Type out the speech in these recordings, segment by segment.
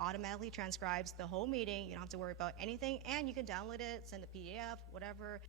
automatically transcribes the whole meeting. You don't have to worry about anything, and you can download it, send a PDF, whatever.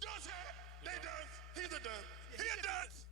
Dance, they dance, he's a dance, he a dance.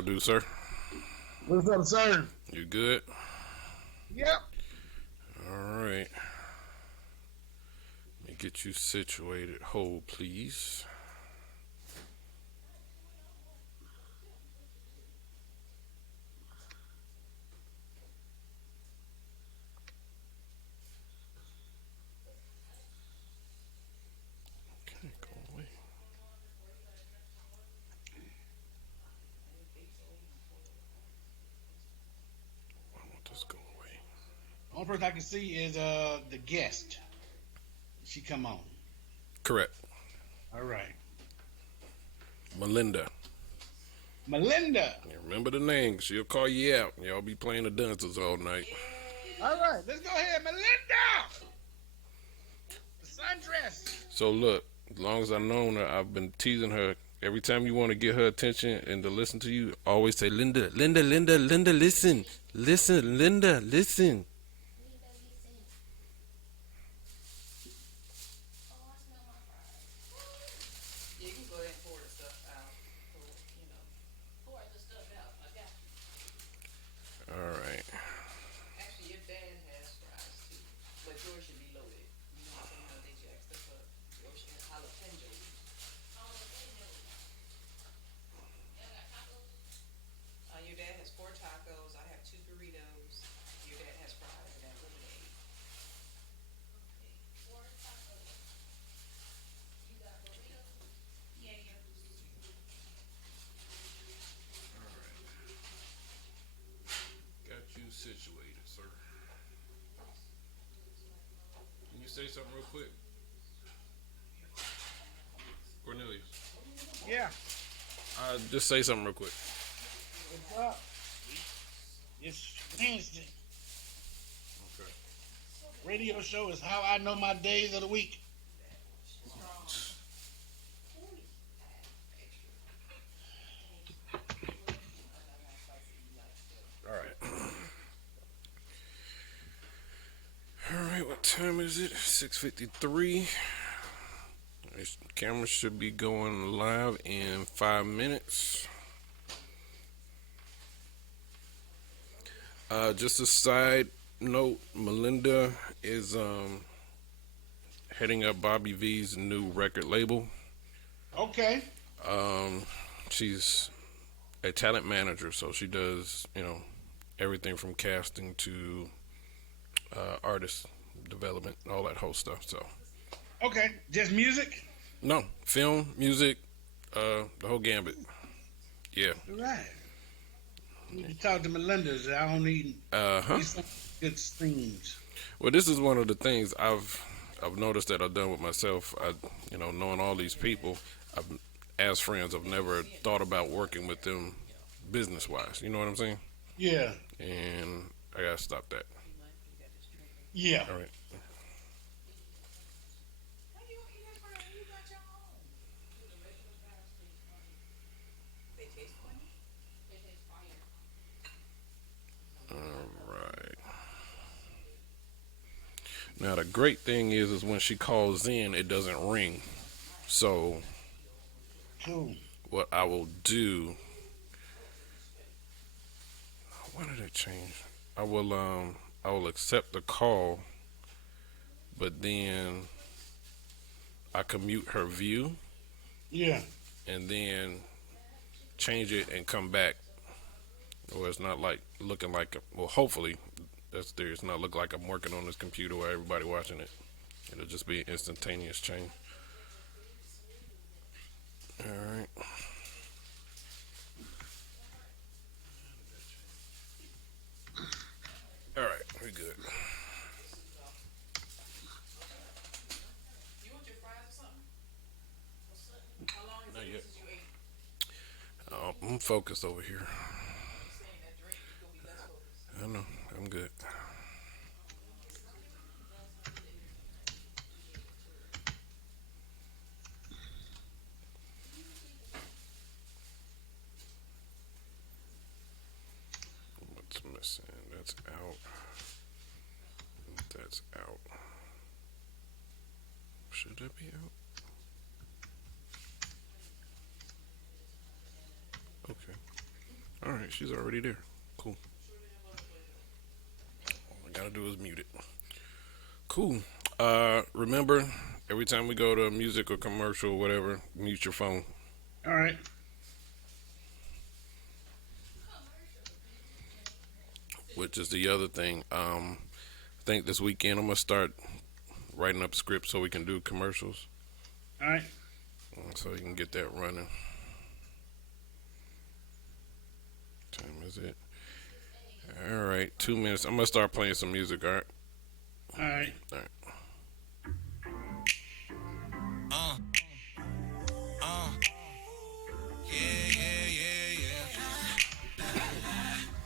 How do, sir? What's up, sir? You good? Yep. All right. Let me get you situated. Hold, please. Okay, go away. Why won't this go away? Only person I can see is the guest. She come on. Correct. All right. Melinda. Melinda. Yeah, remember the name. She'll call you out. Y'all be playing the dancers all night. All right. Let's go ahead, Melinda. The sundress. So look, as long as I've known her, I've been teasing her. Every time you want to get her attention and to listen to you, always say, Linda, Linda, Linda, Linda, listen. Listen, Linda, listen. You can go ahead and pour the stuff out. Pour the stuff out. I got you. All right. Actually, your dad has fries too, but yours should be loaded. You know, sometimes they jack stuff up. Yours should have jalapenos. Your dad has 4 tacos. I have 2 burritos. Your dad has fries and lemonade. Got you situated, sir. Can you say something real quick? Cornelius. Yeah. Just say something real quick. What's up? It's Wednesday. Okay. Radio show is how I know my days of the week. All right. All right, what time is it? 6:53. This camera should be going live in 5 minutes. Just a side note, Melinda is heading up Bobby V's new record label. Okay. She's a talent manager, so she does, everything from casting to artist development, all that whole stuff. So Okay. Just music? no, film, music, the whole gambit. Yeah. All right. You can talk to Melinda. I don't need some good streams. Well, this is one of the things I've noticed that I've done with myself. Knowing all these people, as friends, I've never thought about working with them business wise. You know what I'm saying? Yeah. And I gotta stop that. Yeah. All right. All right. Now the great thing is when she calls in, it doesn't ring. So Cool. what I will do? Why did it change? I will accept the call, but then I can mute her view Yeah. and then change it and come back. Or it's not like looking like hopefully it's not look like I'm working on this computer where everybody watching it. It'll just be an instantaneous change. All right. All right, we're good. You want your fries or something? How long is Not it yet. since you ate? I'm focused over here. Saying that drink is gonna be less focused. I know. I'm good. What's missing? That's out. That's out. Should that be out? Okay. All right, she's already there. Cool. All I gotta do is mute it. Cool. Remember, every time we go to a music or commercial or whatever, mute your phone. All right. Which is the other thing. I think this weekend I'm gonna start writing up scripts so we can do commercials. All right. So you can get that running. What time is it? All right, 2 minutes. I'm gonna start playing some music. All right. All right. All right.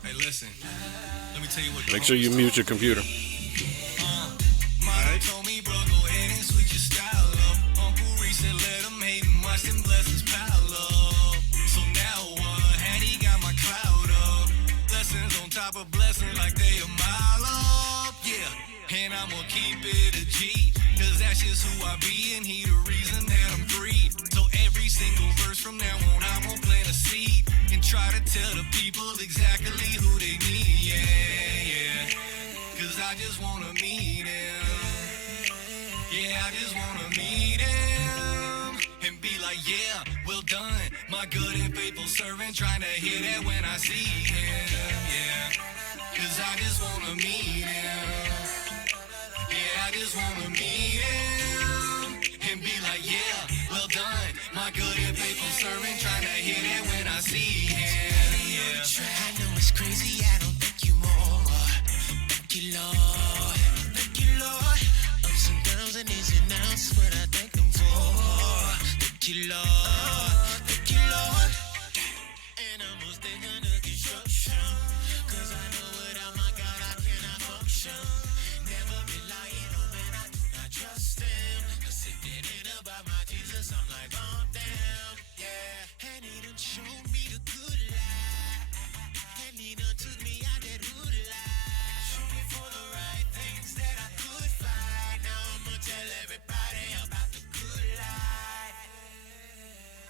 Hey, listen. Let me tell you what. Make sure you mute your computer. Mama told me, bro, go ahead and switch your style up. Uncle Reese said, let him hate and watch them blessings pile up. So now what? Hattie got my cloud up. Blessings on top of blessings like they a mile up. Yeah. And I'ma keep it a G. Cause that's just who I be. And he the reason that I'm free. So every single verse from now on, I'm gonna plant a seed. And try to tell the people exactly who they need. Yeah. Cause I just wanna meet him. Yeah, I just wanna meet him. And be like, yeah, well done. My good and faithful servant, trying to hear that when I see him. Yeah. Cause I just wanna meet him. Yeah, I just wanna meet him. And be like, yeah, well done. My good and faithful servant, trying to hear that when I see him. Yeah. I know it's crazy, I don't thank you more. Thank you, Lord. Thank you, Lord. Ups and downs and ins and outs, what I thank them for. Thank you, Lord. Thank you, Lord. And I'm gonna stay under construction. Cause I know without my God I cannot function. Never relying on man, I do not trust him. Cause if it ain't about my Jesus, I'm like, calm down. Yeah. And he done showed me the good life. And he done took me out that hood life. Show me for the right things that I could find. Now I'ma tell everybody about the good life.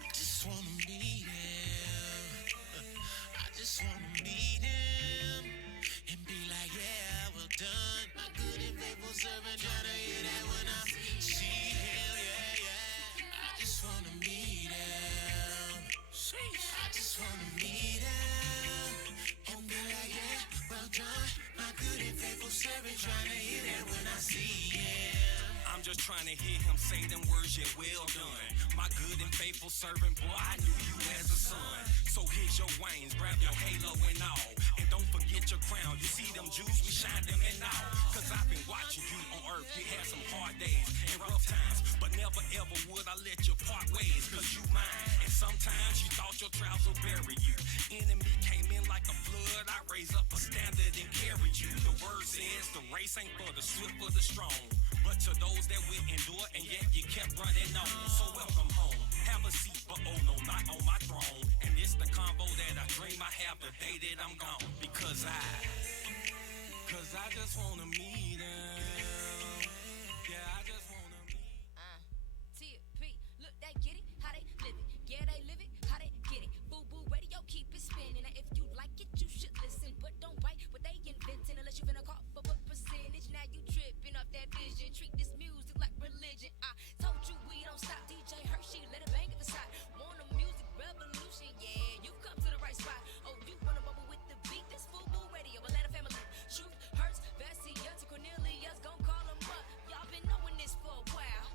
I just wanna meet him. I just wanna meet him. And be like, yeah, well done. My good and faithful servant, tryna hear that when I see him. Yeah. I just wanna meet him. I just wanna meet him. And be like, yeah, well done. My good and faithful servant, tryna hear that when I see him. I'm just trying to hear him say them words, yeah, well done. My good and faithful servant, boy, I knew you as a son. So here's your wings, grab your halo and all. And don't forget your crown. You see them Jews, we shine them in all. Cause I've been watching you on earth. You had some hard days and rough times. But never ever would I let you part ways. Cause you mine. And sometimes you thought your trials will bury you. Enemy came in like a flood. I raise up a standard and carry you. The word says the race ain't for the swift or the strong. But to those that will endure and yet you kept running on. So welcome home. Have a seat, but oh no, not on my throne. And it's the combo that I dream I have the day that I'm gone. Because I just wanna meet him. Yeah, I just wanna meet TP, look, they get it, how they live it. Yeah, they live it, how they get it. Boo Boo Radio, keep it spinning. And if you like it, you should listen. But don't bite what they inventing unless you finna call for a percentage. Now you tripping off that vision. Treat this music like religion. I told you we don't stop. DJ Hershey, let it bang at the side. Want a music revolution? Yeah, you come to the right spot. Oh, you wanna bubble with the beat? This Boo Boo Radio, Atlanta family. Truth hurts, Vessia to Cornelius, gon' call them up. Y'all been knowing this for a while.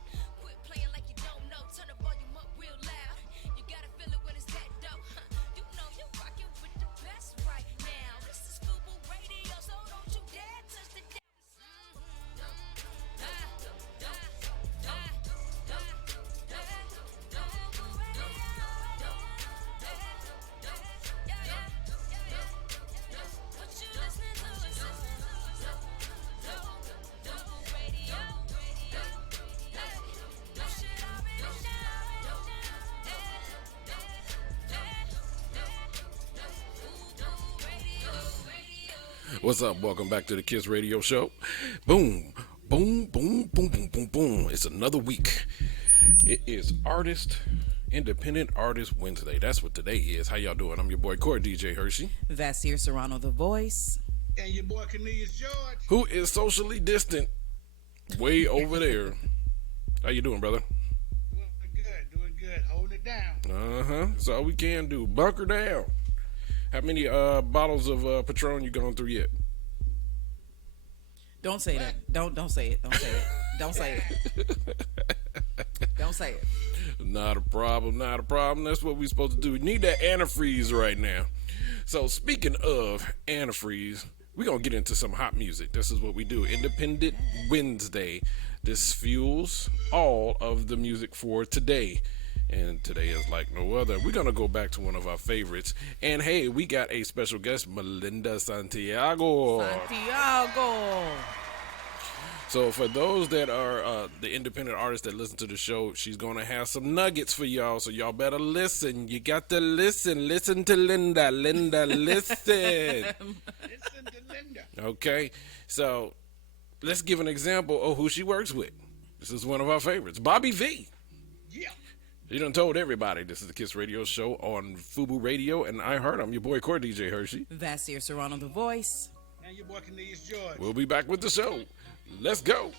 Quit playing like you don't know. Turn the volume up real loud. You gotta feel it when it's that dope. You know you're rocking with the best right now. This is Boo Boo Radio, so don't you dare touch the dial. What you listening to is Radio. You should already know. What's up? Welcome back to the Kiss Radio Show. Boom, boom, boom, boom, boom, boom, boom. It's another week. It is Artist Independent Artist Wednesday. That's what today is. How y'all doing? I'm your boy Core DJ Hershey, Vasir Serrano, the voice. And your boy Cornelius George. who is socially distant way over there. How you doing, brother? Doing good. Holding it down. Uh-huh. That's all we can do. Bunker down. How many bottles of Patron you gone through yet? Don't say that. Don't say it. Don't say it. Don't say it. Don't say it. Not a problem, not a problem. That's what we're supposed to do. We need that antifreeze right now. So speaking of antifreeze, we're going to get into some hot music. This is what we do. Independent Wednesday. This fuels all of the music for today. And today is like no other. We're going to go back to one of our favorites. And hey, we got a special guest, Melinda Santiago. Santiago. So for those that are the independent artists that listen to the show, she's going to have some nuggets for y'all. So y'all better listen. You got to listen. Listen to Linda. Linda, listen. Listen to Linda. Okay. So let's give an example of who she works with. This is one of our favorites, Bobby V. Yeah. You done told everybody this is the Kiss Radio Show on Fubu Radio, and I heard I'm your boy Core DJ Hershey. Vasir Serrano, the voice. And your boy Cornelius George. We'll be back with the show. Let's go.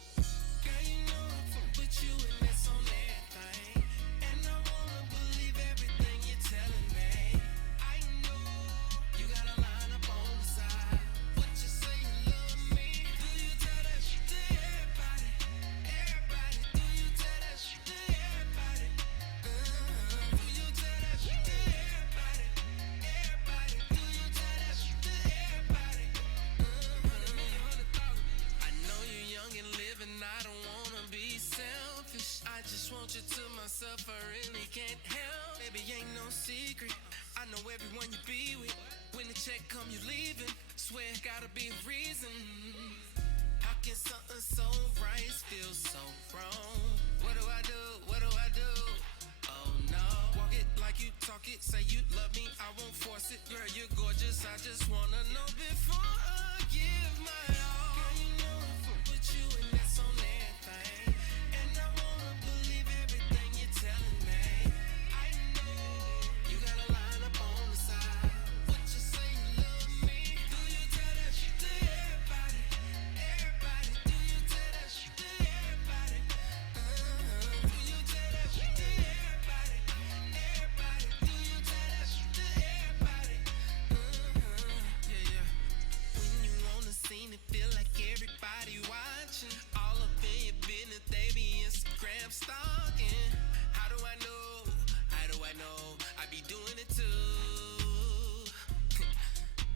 Everyone you be with, when the check come, you leaving. Swear, gotta be a reason. How can something so right feel so wrong? What do I do? What do I do? Oh no. Walk it like you talk it. Say you love me, I won't force it. Girl, you're gorgeous. I just wanna know before I give my all. Girl, you know I fuck with you, and that's on everything. And I wanna believe everything you're telling me. I know you got a line up on the side. What you say you love me? Do you tell that shit to everybody? Everybody, do you tell that shit to everybody? Do you tell that shit to everybody? Everybody, do you tell that shit to everybody? Yeah, yeah. When you on the scene, it feel like everybody watching. All up in your business, they be Instagram stalking. How do I know? How do I know? I be doing it too.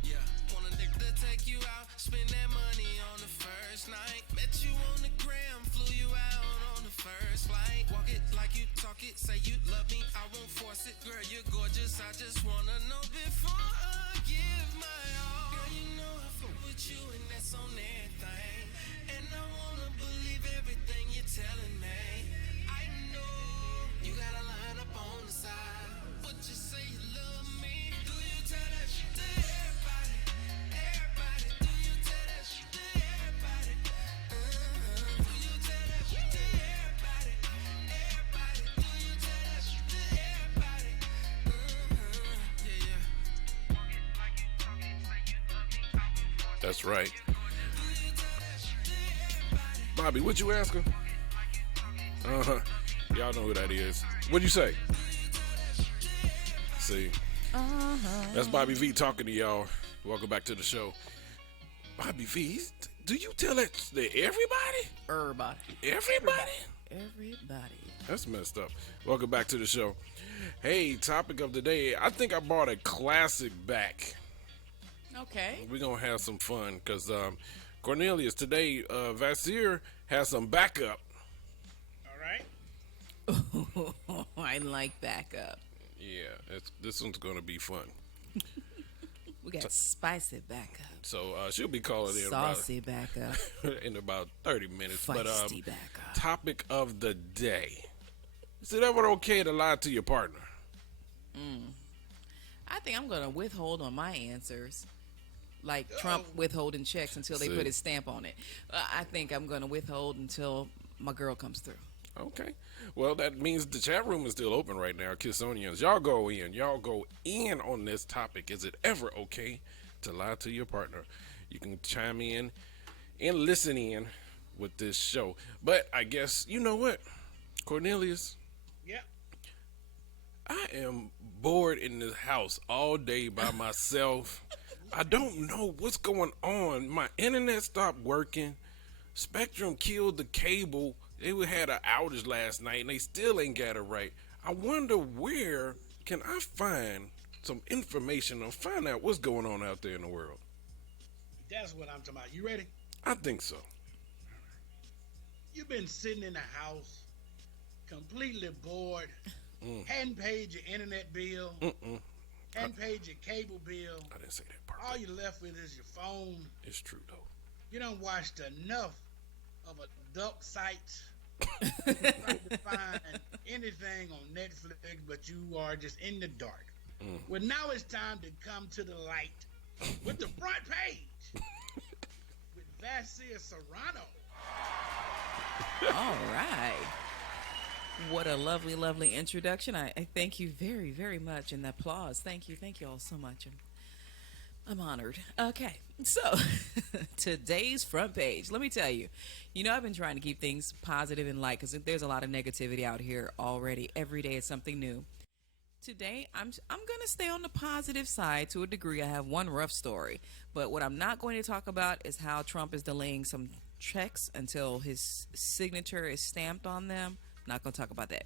Yeah, want a nigga to take you out, spend that money on the first night. Met you on the gram, flew you out on the first flight. Walk it like you talk it, say you love me, I won't force it. Girl, you're gorgeous, I just wanna know before I give my all. Girl, you know I fuck with you, and that's on everything. And I wanna believe everything you're telling me. I know you got a line up on the side. What you say you love me? Do you tell that shit to everybody? Everybody, do you tell that shit to everybody? Do you tell that shit to everybody? Everybody, do you tell that shit to everybody? Yeah, yeah. That's right. Bobby, what you ask her? Uh-huh. Y'all know who that is. What'd you say? See? That's Bobby V talking to y'all. Welcome back to the show. Bobby V, do you tell that to everybody? Everybody. Everybody? Everybody. That's messed up. Welcome back to the show. Hey, topic of the day. I think I brought a classic back. Okay. We're going to have some fun because Cornelius, today, Vasir has some backup. All right. I like backup. Yeah, this one's going to be fun. We got spicy backup. So she'll be calling in Saucy backup. in about 30 minutes. Feisty backup. Topic of the day. Is it ever okay to lie to your partner? I think I'm going to withhold on my answers. Like Trump withholding checks until they See? put his stamp on it. I think I'm going to withhold until my girl comes through. Okay. Well, that means the chat room is still open right now. Kissonians, y'all go in. Y'all go in on this topic. Is it ever okay to lie to your partner? You can chime in and listen in with this show. But I guess, you know what, Cornelius? Yeah. I am bored in this house all day by myself. I don't know what's going on. My internet stopped working. Spectrum killed the cable. They had an outage last night, and they still ain't got it right. I wonder where can I find some information or find out what's going on out there in the world. That's what I'm talking about. You ready? I think so. You've been sitting in the house, completely bored, hadn't paid your internet bill, hadn't paid your cable bill. I didn't say that part. All you're left with is your phone. It's true, though. You done watched enough of adult sites trying to find anything on Netflix, but you are just in the dark. Well, now it's time to come to the light with the front page with Vassia Serrano. All right. What a lovely, lovely introduction. I thank you very, very much. And the applause. Thank you. Thank you all so much. I'm honored. Okay. So today's front page, let me tell you, I've been trying to keep things positive and light because there's a lot of negativity out here already. Every day is something new. Today, I'm going to stay on the positive side to a degree. I have one rough story, but what I'm not going to talk about is how Trump is delaying some checks until his signature is stamped on them. I'm not going to talk about that.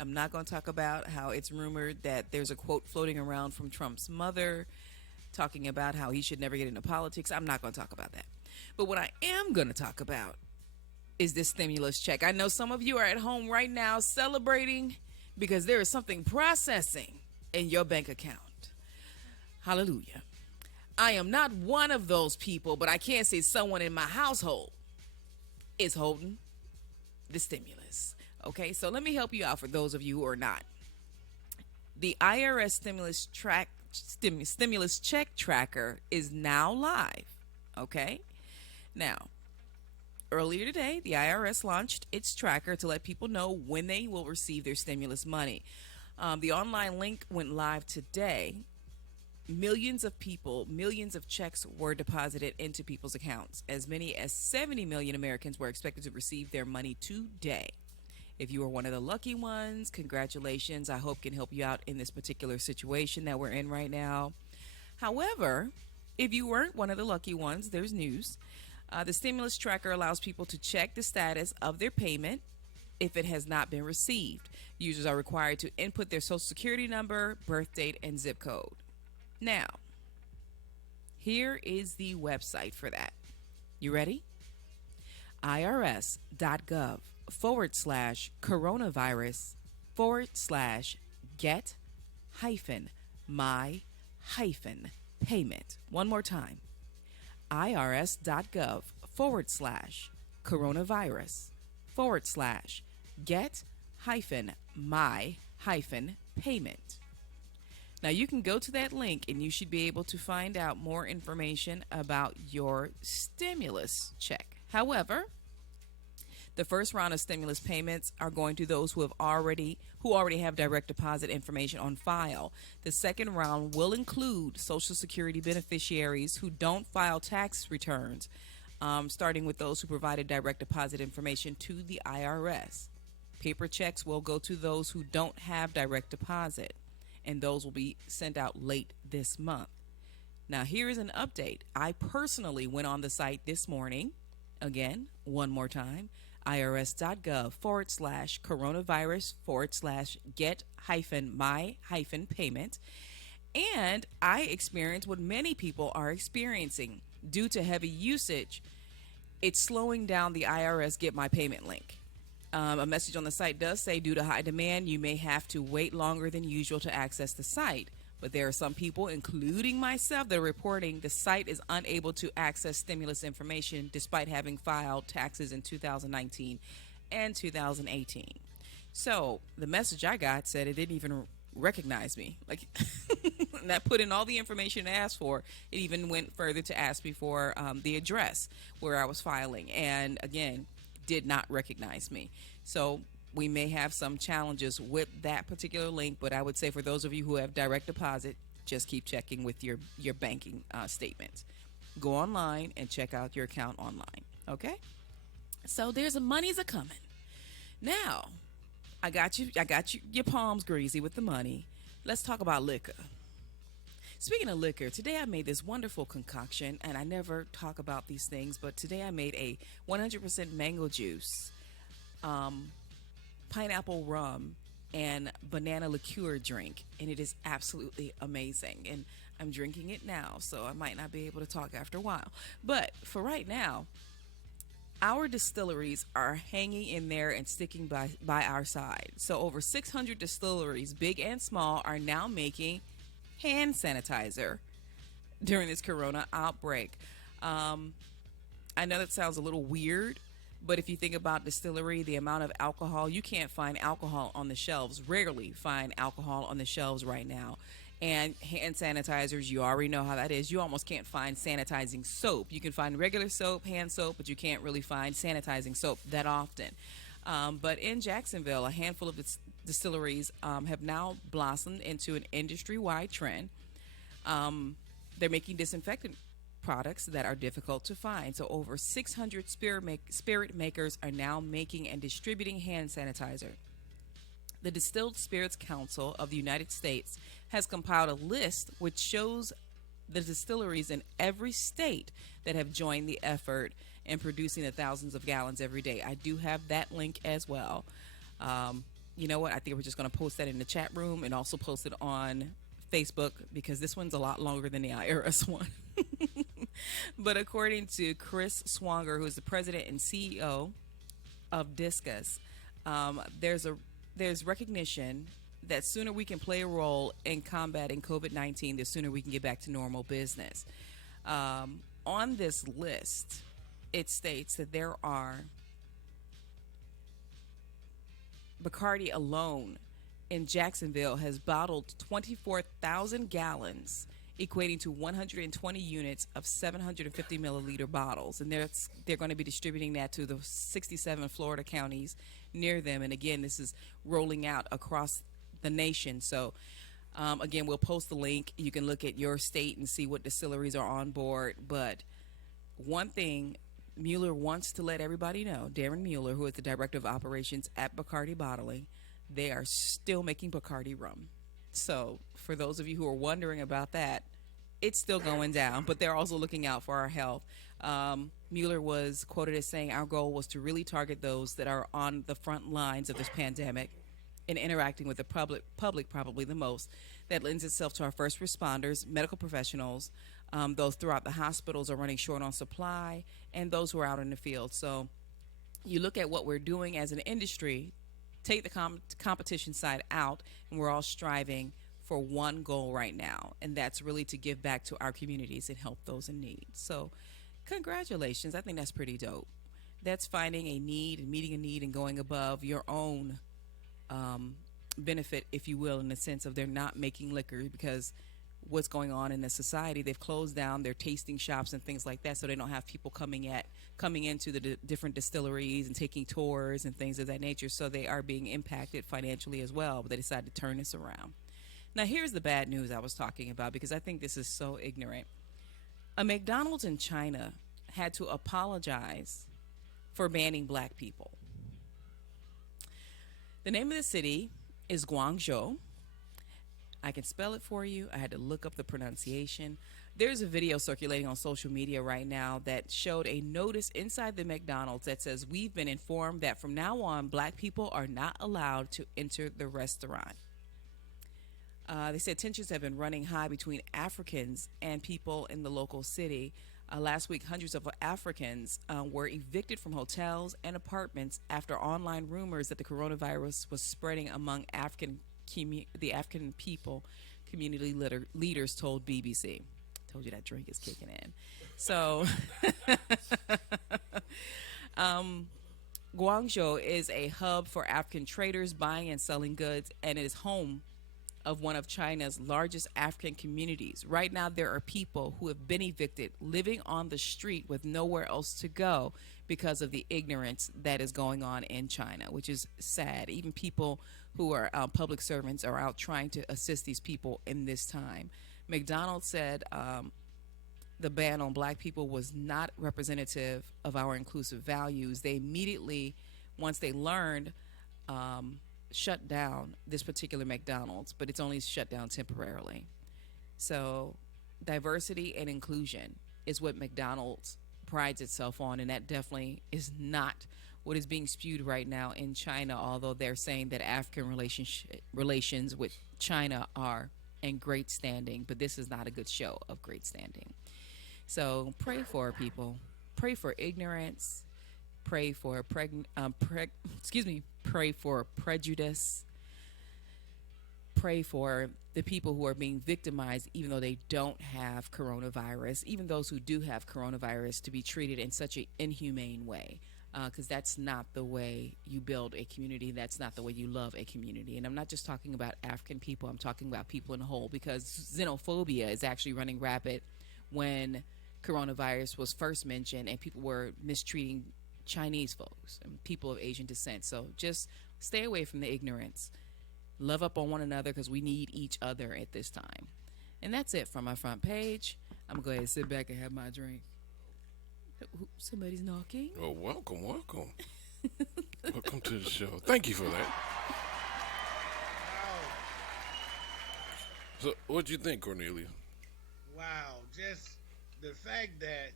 I'm not going to talk about how it's rumored that there's a quote floating around from Trump's mother talking about how he should never get into politics. I'm not going to talk about that. But what I am going to talk about is this stimulus check. I know some of you are at home right now celebrating because there is something processing in your bank account. Hallelujah. I am not one of those people, but I can say someone in my household is holding the stimulus. Okay, so let me help you out for those of you who are not. The IRS stimulus check tracker is now live. Okay, now earlier today, the IRS launched its tracker to let people know when they will receive their stimulus money. The online link went live today. Millions of checks were deposited into people's accounts. As many as 70 million Americans were expected to receive their money today. If you are one of the lucky ones, congratulations. I hope can help you out in this particular situation that we're in right now. However, if you weren't one of the lucky ones, there's news. The stimulus tracker allows people to check the status of their payment if it has not been received. Users are required to input their social security number, birth date, and zip code. Now, here is the website for that. You ready? irs.gov/coronavirus/get-my-payment. One more time. irs.gov/coronavirus/get-my-payment. Now you can go to that link and you should be able to find out more information about your stimulus check. However, the first round of stimulus payments are going to those who already have direct deposit information on file. The second round will include Social Security beneficiaries who don't file tax returns, starting with those who provided direct deposit information to the IRS. Paper checks will go to those who don't have direct deposit, and those will be sent out late this month. Now, here is an update. I personally went on the site this morning. Again, one more time, irs.gov/coronavirus/get-my-payment. And I experienced what many people are experiencing. Due to heavy usage, it's slowing down the IRS Get My Payment link. A message on the site does say, due to high demand, you may have to wait longer than usual to access the site. But there are some people, including myself, that are reporting the site is unable to access stimulus information despite having filed taxes in 2019 and 2018. So the message I got said it didn't even recognize me. Like, and that put in all the information it asked for. It even went further to ask me for the address where I was filing. And again, did not recognize me. So we may have some challenges with that particular link, but I would say for those of you who have direct deposit, just keep checking with your banking statements. Go online and check out your account online. Okay? So there's a money's a coming. Now, I got you your palms greasy with the money. Let's talk about liquor. Speaking of liquor, today I made this wonderful concoction, and I never talk about these things, but today I made a 100% mango juice, pineapple rum, and banana liqueur drink, and it is absolutely amazing. And I'm drinking it now, so I might not be able to talk after a while. But for right now, our distilleries are hanging in there and sticking by our side. So over 600 distilleries, big and small, are now making hand sanitizer during this corona outbreak. I know that sounds a little weird, but if you think about distillery, the amount of alcohol, you can't find alcohol on the shelves, rarely find alcohol on the shelves right now. And hand sanitizers, you already know how that is. You almost can't find sanitizing soap. You can find regular soap, hand soap, but you can't really find sanitizing soap that often. But in Jacksonville, a handful of distilleries have now blossomed into an industry-wide trend. They're making disinfectant products that are difficult to find. So over 600 spirit makers are now making and distributing hand sanitizer. The Distilled Spirits Council of the United States has compiled a list which shows the distilleries in every state that have joined the effort in producing the thousands of gallons every day. I do have that link as well. You know what? I think we're just going to post that in the chat room and also post it on Facebook because this one's a lot longer than the IRS one. But according to Chris Swanger, who is the president and CEO of Discus, there's recognition that sooner we can play a role in combating COVID-19, the sooner we can get back to normal business. On this list, it states that there are Bacardi alone in Jacksonville has bottled 24,000 gallons, equating to 120 units of 750 milliliter bottles. And they're going to be distributing that to the 67 Florida counties near them. And again, this is rolling out across the nation. So again, we'll post the link. You can look at your state and see what distilleries are on board. But one thing Mueller wants to let everybody know, Darren Mueller, who is the director of operations at Bacardi Bottling, they are still making Bacardi rum. So for those of you who are wondering about that, it's still going down, but they're also looking out for our health. Mueller was quoted as saying our goal was to really target those that are on the front lines of this pandemic and interacting with the public probably the most. That lends itself to our first responders, medical professionals, those throughout the hospitals are running short on supply, and those who are out in the field. So you look at what we're doing as an industry, take the competition side out, and we're all striving for one goal right now, and that's really to give back to our communities and help those in need. So congratulations. I think that's pretty dope. That's finding a need and meeting a need and going above your own benefit, if you will, in the sense of they're not making liquor because what's going on in the society, they've closed down their tasting shops and things like that, so they don't have people coming into the different distilleries and taking tours and things of that nature. So they are being impacted financially as well, but they decided to turn this around. Now here's the bad news I was talking about, because I think this is so ignorant. A McDonald's in China had to apologize for banning black people. The name of the city is Guangzhou. I can spell it for you. I had to look up the pronunciation. There's a video circulating on social media right now that showed a notice inside the McDonald's that says, "We've been informed that from now on, black people are not allowed to enter the restaurant." They said tensions have been running high between Africans and people in the local city. Last week, hundreds of Africans were evicted from hotels and apartments after online rumors that the coronavirus was spreading among the African people. Community leaders told BBC. Told you that drink is kicking in. So, Guangzhou is a hub for African traders buying and selling goods, and it is home of one of China's largest African communities. Right now, there are people who have been evicted, living on the street with nowhere else to go because of the ignorance that is going on in China, which is sad. Even people who are public servants are out trying to assist these people in this time. McDonald's said the ban on black people was not representative of our inclusive values. They immediately, once they learned, shut down this particular McDonald's, but it's only shut down temporarily. So diversity and inclusion is what McDonald's prides itself on, and that definitely is not what is being spewed right now in China, although they're saying that African relations with China are in great standing, but this is not a good show of great standing. So pray for people, pray for ignorance, pray for pray for prejudice, pray for the people who are being victimized even though they don't have coronavirus, even those who do have coronavirus, to be treated in such an inhumane way, because that's not the way you build a community. That's not the way you love a community. And I'm not just talking about African people. I'm talking about people in whole, because xenophobia is actually running rapid when coronavirus was first mentioned and people were mistreating Chinese folks and people of Asian descent. So just stay away from the ignorance. Love up on one another, because we need each other at this time. And that's it from my front page. I'm going to go ahead and sit back and have my drink. Somebody's knocking. Oh, welcome. Welcome to the show. Thank you for that. So, what'd you think, Cornelia? Wow, just the fact that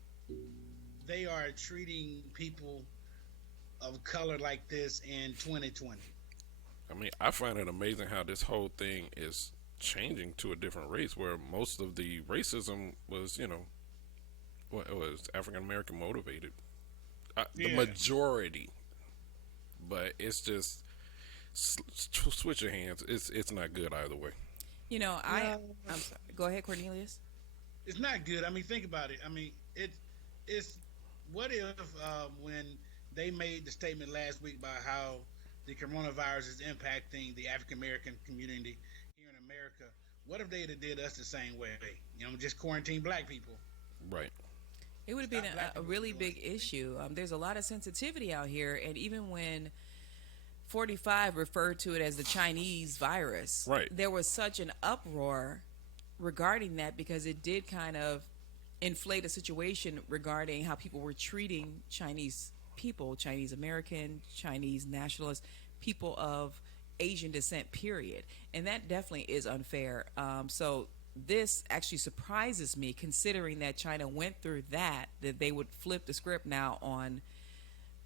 they are treating people of color like this in 2020. I mean, I find it amazing how this whole thing is changing to a different race, where most of the racism was, what it was African American motivated, the majority. But it's just switch your hands. It's not good either way. I'm sorry. Go ahead, Cornelius. It's not good. I mean, think about it. I mean, it's what if when they made the statement last week about how the coronavirus is impacting the African American community here in America, what if they did us the same way? Just quarantine black people. Right. It would have been a really big issue. There's a lot of sensitivity out here, and even when 45 referred to it as the Chinese virus, right, there was such an uproar regarding that, because it did kind of inflate a situation regarding how people were treating Chinese people, Chinese American, Chinese nationalists, people of Asian descent, period. And that definitely is unfair. So this actually surprises me, considering that China went through that they would flip the script now on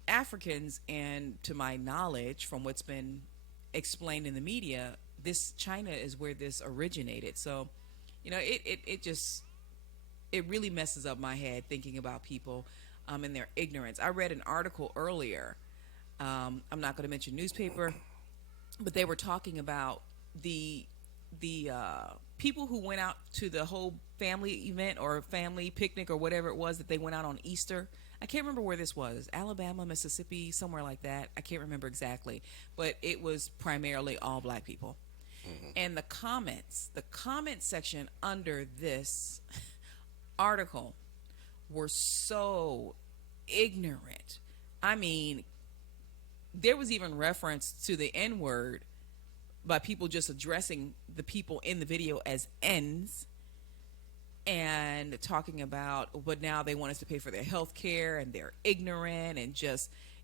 Africans. And to my knowledge, from what's been explained in the media, this China is where this originated. So, it really messes up my head thinking about people and their ignorance. I read an article earlier. I'm not going to mention newspaper, but they were talking about the people who went out to the whole family event or family picnic or whatever it was that they went out on Easter. I can't remember where this was, Alabama, Mississippi, somewhere like that. I can't remember exactly, but it was primarily all black people. Mm-hmm. And the comment section under this article were so ignorant. I mean, there was even reference to the N-word by people just addressing the people in the video as N's, and talking about, but now they want us to pay for their health care, and they're ignorant, and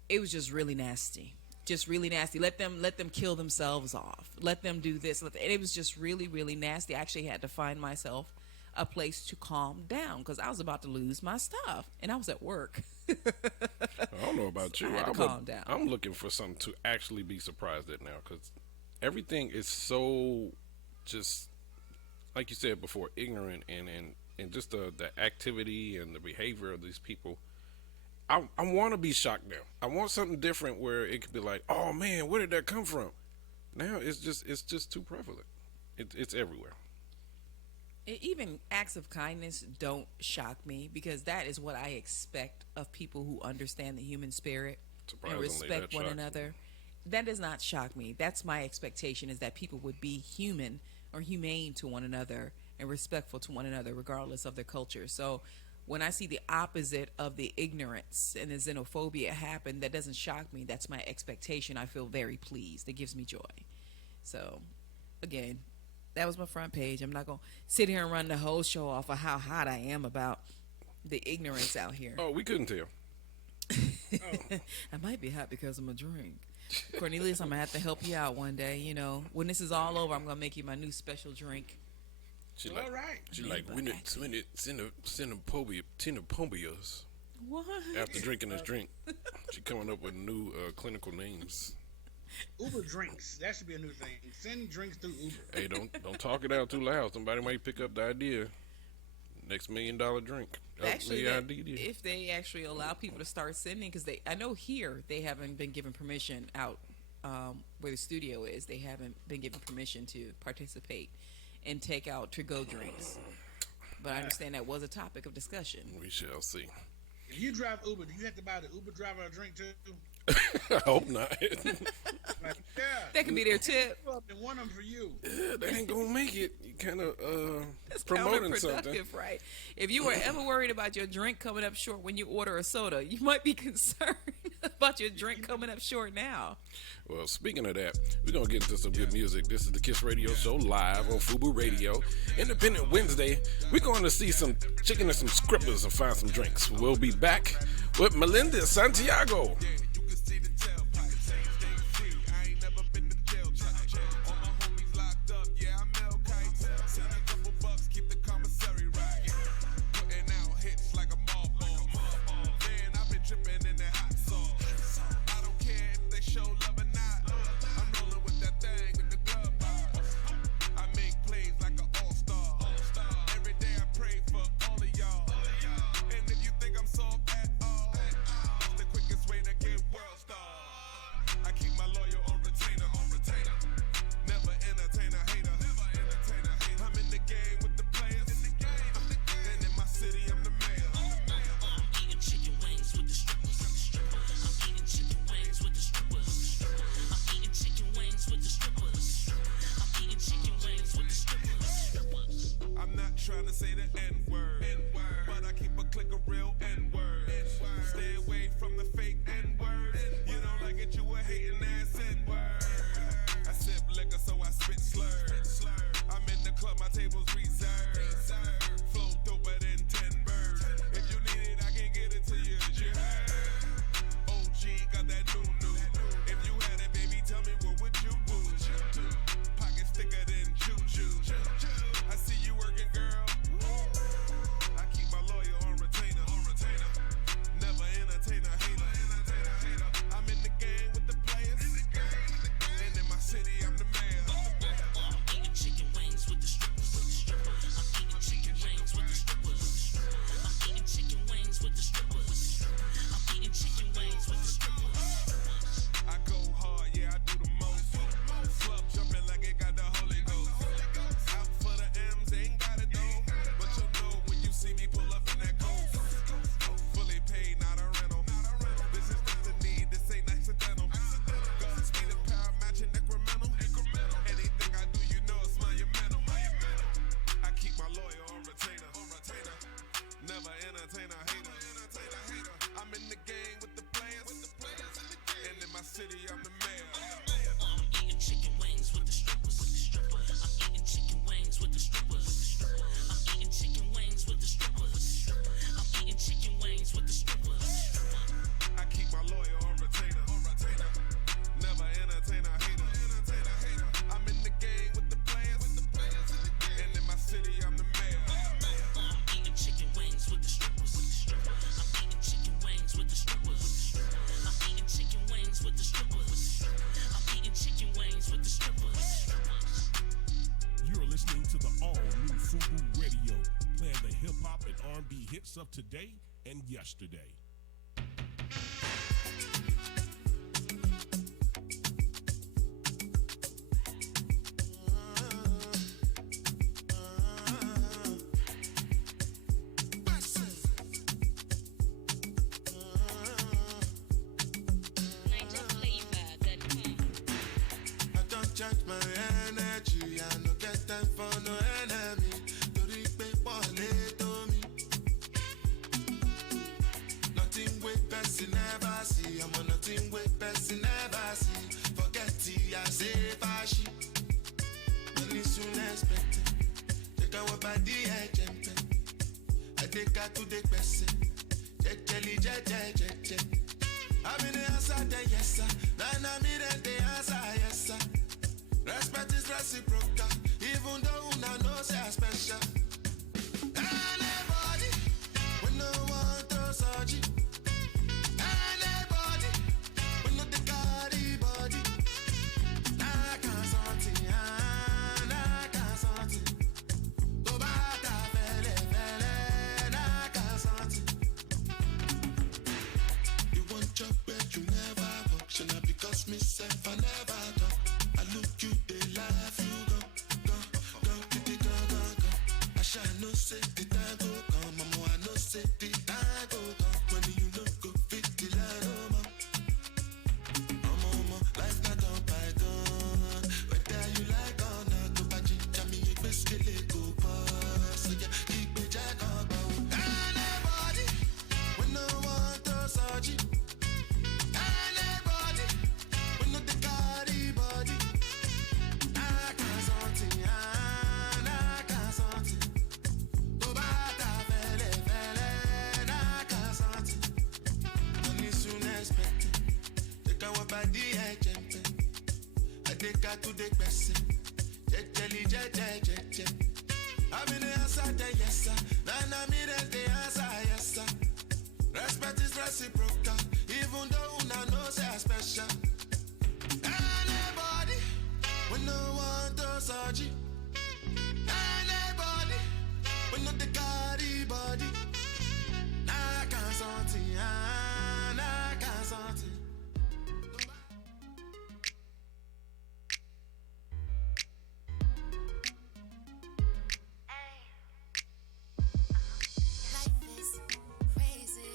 it was just really nasty. Just really nasty. Let them kill themselves off. Let them do this. And it was just really, really nasty. I actually had to find myself a place to calm down, because I was about to lose my stuff, and I was at work. I don't know about you. I had to calm down. I'm looking for something to actually be surprised at now, because everything is so, just like you said before, ignorant, and just the activity and the behavior of these people. I want to be shocked now. I want something different where it could be like, oh man, where did that come from? Now it's just too prevalent. It's everywhere. Even acts of kindness don't shock me, because that is what I expect of people who understand the human spirit and respect one another. That does not shock me. That's my expectation, is that people would be human or humane to one another and respectful to one another, regardless of their culture. So when I see the opposite of the ignorance and the xenophobia happen, that doesn't shock me. That's my expectation. I feel very pleased. It gives me joy. So, again, that was my front page. I'm not going to sit here and run the whole show off of how hot I am about the ignorance out here. Oh, we couldn't tell. I might be hot because of my drink. Cornelius, I'm going to have to help you out one day. You know, when this is all over, I'm going to make you my new special drink. She All like, right. she like when it xenophobias. What? After drinking this drink, she coming up with new clinical names. Uber drinks. That should be a new thing. Send drinks through Uber. Hey, don't talk it out too loud. Somebody might pick up the idea. Next $1 million drink. Actually, the that- idea. if they actually allow people to start sending, because I know here they haven't been given permission out where the studio is. They haven't been given permission to participate and take out to-go drinks. But I understand that was a topic of discussion. We shall see. If you drive Uber, do you have to buy the Uber driver a drink too? I hope not. Like, yeah. That could be their tip. And one of them for you. Yeah, they ain't gonna make it. You kind of It's promoting something. counterproductive, right? If you were ever worried about your drink coming up short when you order a soda, you might be concerned about your drink coming up short now. Well, speaking of that, we're going to get into some good music. This is the Kiss Radio Show live on FUBU Radio. Independent Wednesday. We're going to see some chicken and some scrippers and find some drinks. We'll be back with Melinda Santiago. Trying to say the N-word, but I keep a click of real N-word. Stay away from the fake N-word. You don't like it, you a hating ass N-word. I sip liquor, so I spit slurs. I'm in the club, my table's reserved. Flow doper than 10 birds. If you need it, I can get it to you. You heard? OG got that new. If you had it, baby, tell me what would you do? Pockets thicker than juju. I see you working, girl. I keep my lawyer on retainer. Never entertain a hater. I'm in the gang with the players. And in my city, I'm the mayor. I'm eating chicken wings with the strippers. I'm eating chicken wings with the strippers. I'm eating chicken wings with the strippers. I'm eating chicken wings with the strippers. I go hard, yeah, I do the most. Club jumping like it got the Holy Ghost. Out for the M's, ain't got it though. But you'll know when you see me pull up in that coast. Fully paid, not a rental. This is destiny, this ain't accidental. Gun speed and power matching incremental. Anything I do, you know it's monumental. I keep my lawyer on retainer. Never entertain a hater. I'm in the gang with the players. And in my city, I'm the mayor. I'm eating chicken wings with the strippers. I'm eating chicken wings with the strippers. I'm eating chicken wings with the strippers. I'm eating chicken wings with the strippers. I keep my lawyer on retainer. Never entertain a hater. I'm in the gang with the players. And in my city, I'm the mayor. I'm eating chicken wings with the strippers. I'm eating chicken wings with the strippers. I'm eating chicken wings with the strippers. I'm eating chicken wings with the strippers. You're listening to the all-new FUBU Radio, playing the hip-hop and R&B hits of today and yesterday. I don't charge my energy, I no get time unexpected. Check out what body I jumping. I take her to the person. Check, jelly, check. I'm in the answer, then yes, sir. Then I'm in the answer, yes, sir. Respect is reciprocal, even though una know say I special. Anybody, we no want to search it. Anybody, we no the carry body. I can't something, I can't something. Go back to fele, I can't something. You want your bed, you never walk. Should not because myself, I never talk. I look you, they laugh, you go. I shall no say the time go come, mama, I no say the time go come. When you no go fit the line, oh, mama, life not done by done. Whether you like or not, go back to me, you best get it go pass. So yeah, keep it jack up. Anybody, we no want to search it. Anybody, we no the carry body. I can't something, I can't something. Go back to fele, I can't something. Money soon expected. Take our body, I jumping. I take her to the person. Check, jelly, check. I'm in the answer, then yes, sir. Then I'm in the answer, yes, sir. Respect is reciprocal, even though una know say I special. Anybody, we no want to search it. Anybody, we no the carry body. I can't something, I can't something. Life is crazy,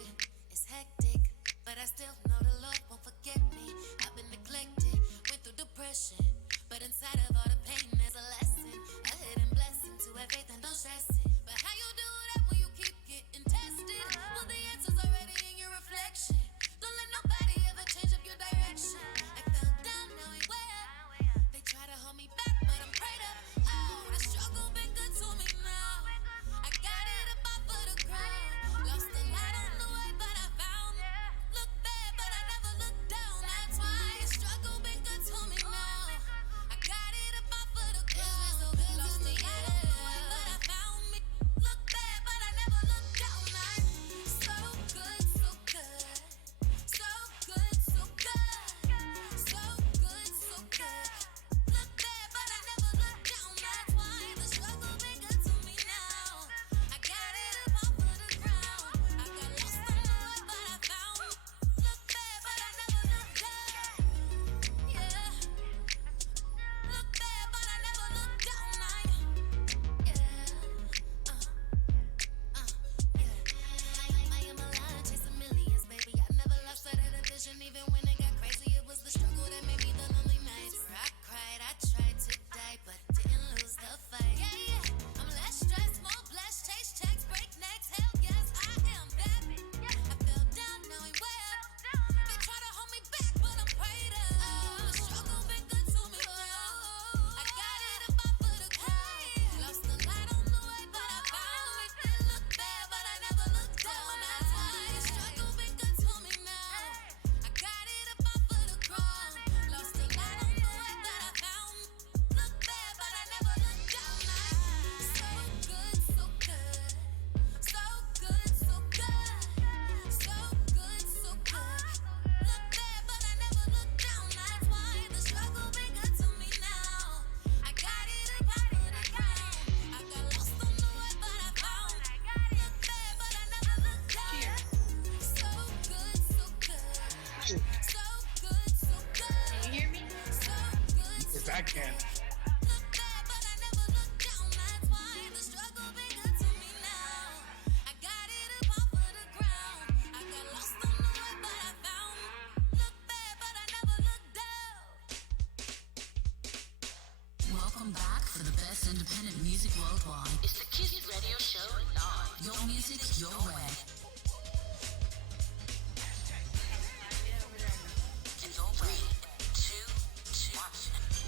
it's hectic, but I still know the Lord won't forget me. I've been neglected, went through depression, but inside of all the pain there's a lesson, a hidden blessing to have faith and don't stress it. But how you do that when you keep getting tested? Well, the answer's already in your reflection. Don't let nobody ever change up your direction. I fell down, now we way up. They try to hold me back, but I'm prayed up. Oh, the struggle been good to me now. I got it up off of the ground. Lost a lot on the way, but I found. Look bad, but I never look down. That's why the struggle been good to me now. I got it up off of the ground. Lost a lot on the way, but I found me. Look bad, but I never look down. I'm so good, so good. So good, so good. So good, so good. Look bad, but I never look down. That's why the struggle been good to me now. I got it up off of the ground. I got lost on the way, but I found. Look bad, but I never look down. Yeah. Look bad, but I never look down. I am alive, chasing millions, baby. I never lost sight of the vision, even when it got crazy. It was the struggle that made me the lonely nights. Where I cried, I tried to die, but didn't lose the fight. Yeah. I'm less stressed, more blessed, chase checks, break necks. Hell yes, I am that. I fell down, now we way up. They try to hold me back, but I'm prayed up. The struggle been good to me now. I got it up off of the ground. Lost a lot on the way, but I found me. Look bad, but I never look down. That's why the struggle been good to me now. I got it up off of the ground. Lost a lot on the way, but I found me. Look bad, but I never look down. I'm so good, so good. So good, so good. So good, so good. Look bad, but I never look down. That's why the struggle been good to me now. I got it up off of the ground. I got lost on the way, but I found. Look bad, but I never look down. So good, so good. So good, so good. Can you hear me? So good, so Yes, I can. Look bad, but I never look down. That's why the struggle been good to me now. I got it up off of the ground. I got lost on the way, but I found. Look bad, but I never look down. Welcome back for the best independent music worldwide. It's the Kiss Radio Show live. Your music, your way. And your way. 2, 2,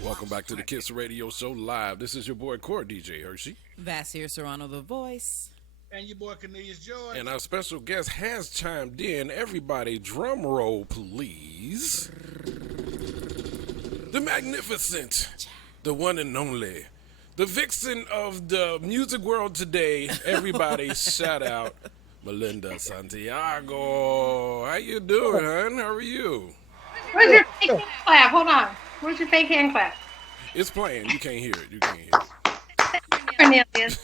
1. Welcome back to the Kiss Radio Show live. This is your boy Core DJ Hershey. Vasir Serrano, the voice. And your boy Cornelius George. And our special guest has chimed in. Everybody, drum roll, please. The magnificent, the one and only, the vixen of the music world today. Everybody, shout out Melinda Santiago. How you doing, hon? How are you? Where's your fake hand clap? Hold on. Where's your fake hand clap? It's playing. You can't hear it. You can't hear it. Cornelius.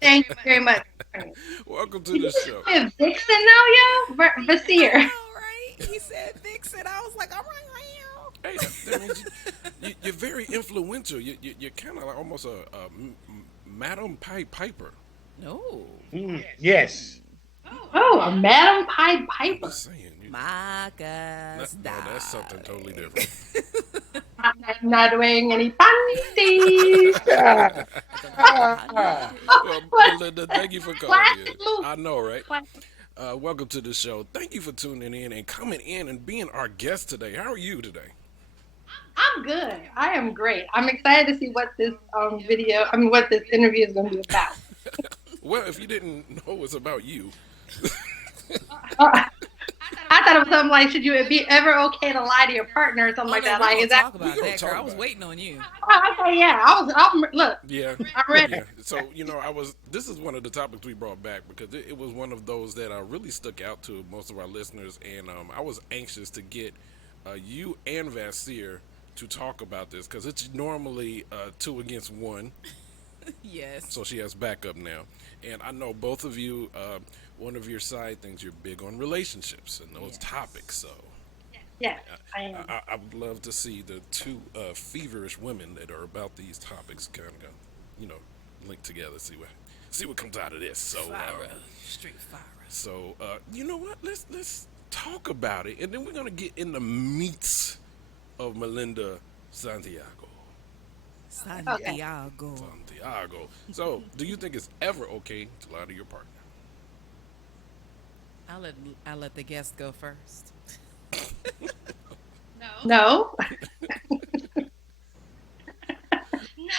Thank you very much. Welcome to the show. Vixen now, yo? Vasir. All right. He said Vixen. I was like, all right. Hey, that means you're very influential. You're kind of like almost a Madam Piper. No. Yes. Oh, a Madam Pied Piper. I'm just saying. Marcus. No, that's something totally different. I'm not doing any panties. Well, Melinda, thank you for calling in. I know, right? Welcome to the show. Thank you for tuning in and coming in and being our guest today. How are you today? I'm good. I am great. I'm excited to see what this what this interview is going to be about. Well, if you didn't know it's about you. I thought it was something like, should you be ever okay to lie to your partner or something like that? Like, is that? Talk about that, girl. I was waiting on you. Okay, yeah. Look. Yeah. I'm ready. Yeah. So, this is one of the topics we brought back because it was one of those that really stuck out to most of our listeners. And I was anxious to get you and Vasir to talk about this because it's normally 2 against 1. Yes. So she has backup now. And I know both of you, one of your side things, you're big on relationships and those topics. So yeah, I am. I would love to see the 2 feverish women that are about these topics kind of, link together, see what comes out of this. So straight fire. So you know what? Let's talk about it, and then we're gonna get in the meats of Melinda Santiago. Santiago. So, do you think it's ever okay to lie to your partner? I'll let the guest go first. No.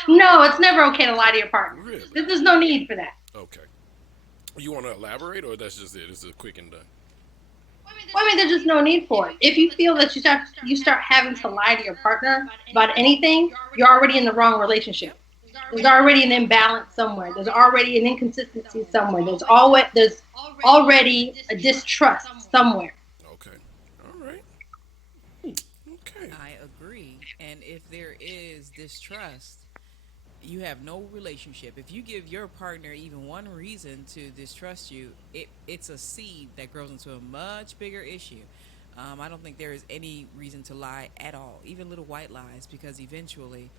No, it's never okay to lie to your partner. Really? There's no need for that. Okay. You want to elaborate, or that's just it? This is quick and done. Well, I mean, there's just no need for it. If you feel that you start having to lie to your partner about anything, you're already in the wrong relationship. There's already an imbalance somewhere. There's already an inconsistency somewhere. There's already a distrust somewhere. Okay. All right. Okay. I agree. And if there is distrust, you have no relationship. If you give your partner even one reason to distrust you, it's a seed that grows into a much bigger issue. I don't think there is any reason to lie at all, even little white lies, because eventually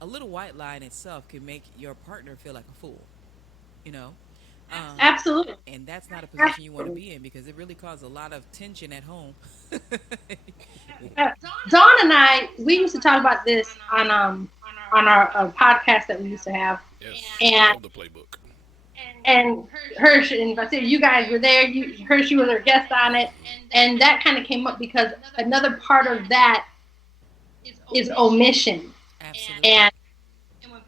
a little white lie in itself can make your partner feel like a fool, Absolutely. And that's not a position you want to be in because it really causes a lot of tension at home. Dawn and I, we used to talk about this on our podcast that we used to have. Yes. And the playbook. And Hershey and Vasir, you guys were there. Hershey was our guest on it, and that kind of came up because another part of that is omission. Absolutely.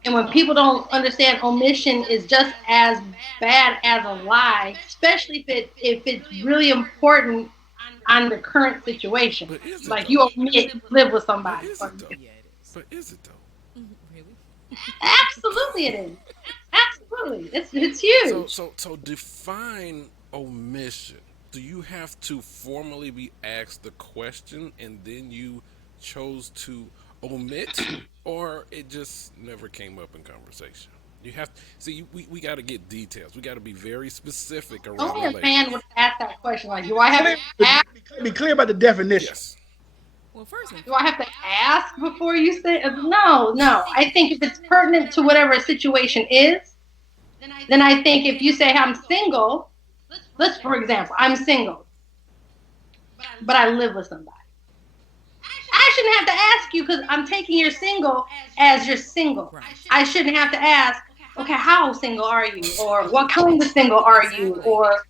And when people don't understand, omission is just as bad as a lie, especially if it's really important on the current situation. Like you omit to live with somebody. But is it though? Really? Absolutely, it is. Absolutely, it's huge. So define omission. Do you have to formally be asked the question and then you chose to omit, or it just never came up in conversation? You have to see. We got to get details. We got to be very specific around. Only a fan would ask that question. Like, do I have to ask? Be clear about the definition. Yes. Well, first, do I have to ask before you say? No. I think if it's pertinent to whatever a situation is, then I think if you say I'm single, let's for example, I'm single, but I live with somebody. I shouldn't have to ask you because I'm taking your single as you're single. Right. I shouldn't have to ask, okay, how single are you? Or what kind of single are you? Or,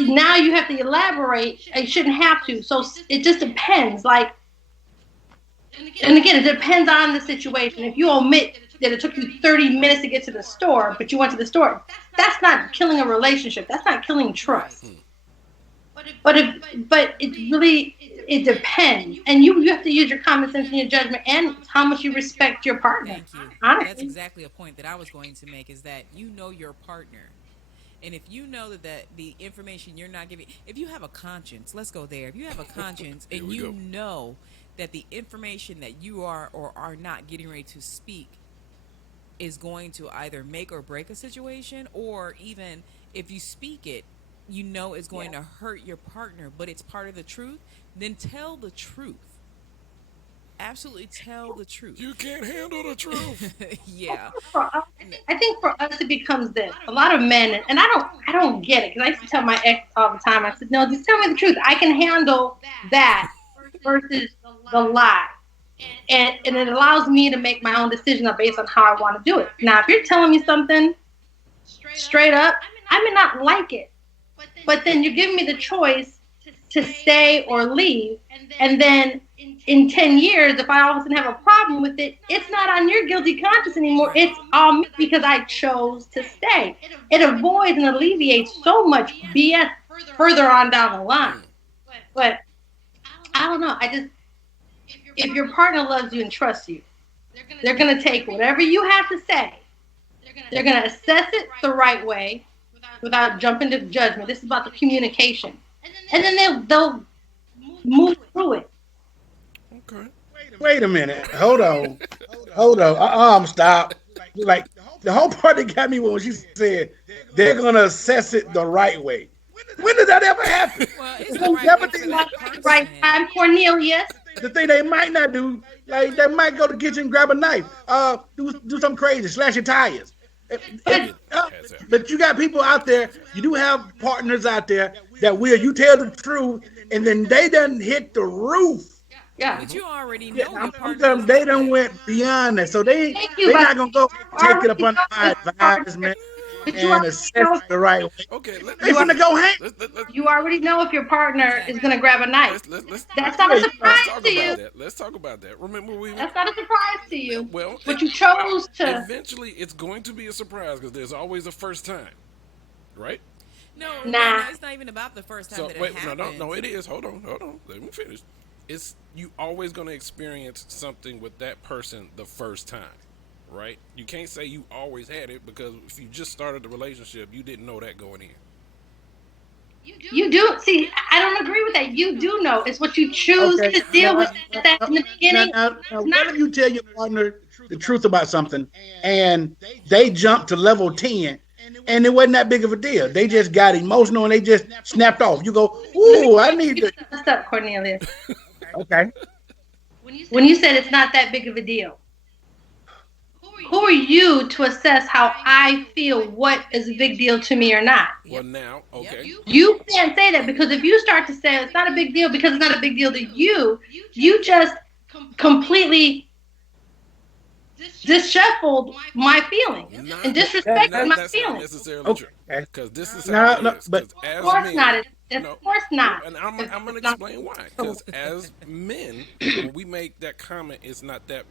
now you have to elaborate. I shouldn't have to. So it just depends. Like, And again, it depends on the situation. If you omit that it took you 30 minutes to get to the store, but you went to the store, that's not killing a relationship. That's not killing trust. But it depends, and you have to use your common sense and your judgment, and how much you respect your partner. Thank you. Honestly. That's exactly a point that I was going to make, is that you know your partner. And if you know that the information you're not giving, if you have a conscience, let's go there. If you have a conscience and you know that the information that you are or are not getting ready to speak is going to either make or break a situation, or even if you speak it, you know it's going to hurt your partner, but it's part of the truth, then tell the truth. Absolutely tell the truth. You can't handle the truth. Yeah. I think for us it becomes this. A lot of men, and I don't get it, because I used to tell my ex all the time. I said, no, just tell me the truth. I can handle that versus the lie. And it allows me to make my own decision based on how I want to do it. Now, if you're telling me something straight up, I may not like it, but then you're giving me the choice to stay or leave. And then in 10 years, if I all of a sudden have a problem with it, it's not on your guilty conscience anymore. It's on me because I chose to stay. It avoids and alleviates so much BS further on down the line. But I don't know. If your partner loves you and trusts you, they're going to take whatever you have to say. They're going to assess it the right way without jumping to judgment. This is about the communication. And then they'll move through it. Okay. Wait a minute. Hold on. Stop. Like, the whole part that got me when she said they're going to assess it the right way. When did that ever happen? Well, it's the right time, Cornelius. The thing they might not do, like they might go to the kitchen, grab a knife, do something crazy, slash your tires. But you got people out there, you do have partners out there that you tell the truth, and then they done hit the roof. Yeah. But you already know your partner. They done went beyond that, so they're not gonna go take it upon my advisement and assess it the right way. Okay, they're gonna go hang. You already know if your partner is gonna grab a knife. That's not a surprise to you. Let's talk about that. Remember, that's not a surprise to you. Well, but you chose to. Eventually, it's going to be a surprise because there's always a first time, right? No, it's not even about the first time that it happens. No, it is. Hold on. Let me finish. It's you always going to experience something with that person the first time, right? You can't say you always had it, because if you just started the relationship, you didn't know that going in. You do. See, I don't agree with that. You do know. It's what you choose to deal with that in the beginning. Now, what if you tell your partner the truth about something and they jump to level 10 and it wasn't that big of a deal? They just got emotional and they just snapped off. You go, ooh, I need to. What's up, Cornelius? Okay. When you said it's not that big of a deal, who are you to assess how I feel, what is a big deal to me or not? Well, now, okay. You can't say that, because if you start to say it's not a big deal because it's not a big deal to you, you just completely disshuffled my feelings and disrespected my feelings. That's not necessarily true. Because this is how it is. But of course not. Of course not. And I'm going to explain why. Because as men, when we make that comment, it's not that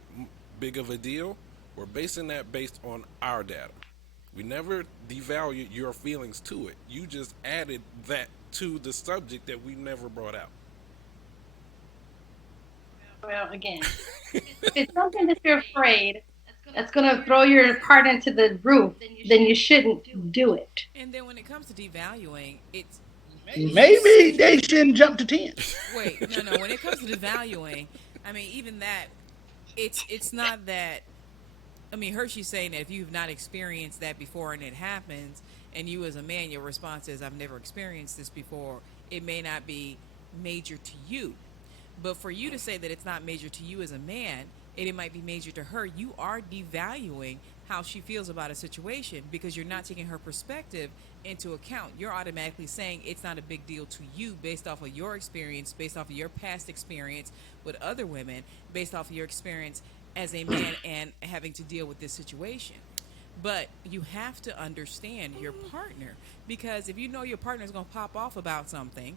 big of a deal, we're basing that based on our data. We never devalued your feelings to it. You just added that to the subject that we never brought out. Well, again, if it's something that you're afraid that's going to throw your partner into the roof, then you shouldn't do it. And then when it comes to devaluing, it's maybe they shouldn't jump to 10. Wait, no. When it comes to devaluing, I mean, even that, it's not that. I mean, Hershey's saying that if you've not experienced that before and it happens, and you as a man, your response is, I've never experienced this before, it may not be major to you. But for you to say that it's not major to you as a man, and it might be major to her, you are devaluing how she feels about a situation, because you're not taking her perspective into account. You're automatically saying it's not a big deal to you based off of your experience, based off of your past experience with other women, based off of your experience as a man and having to deal with this situation. But you have to understand your partner, because if you know your partner is going to pop off about something,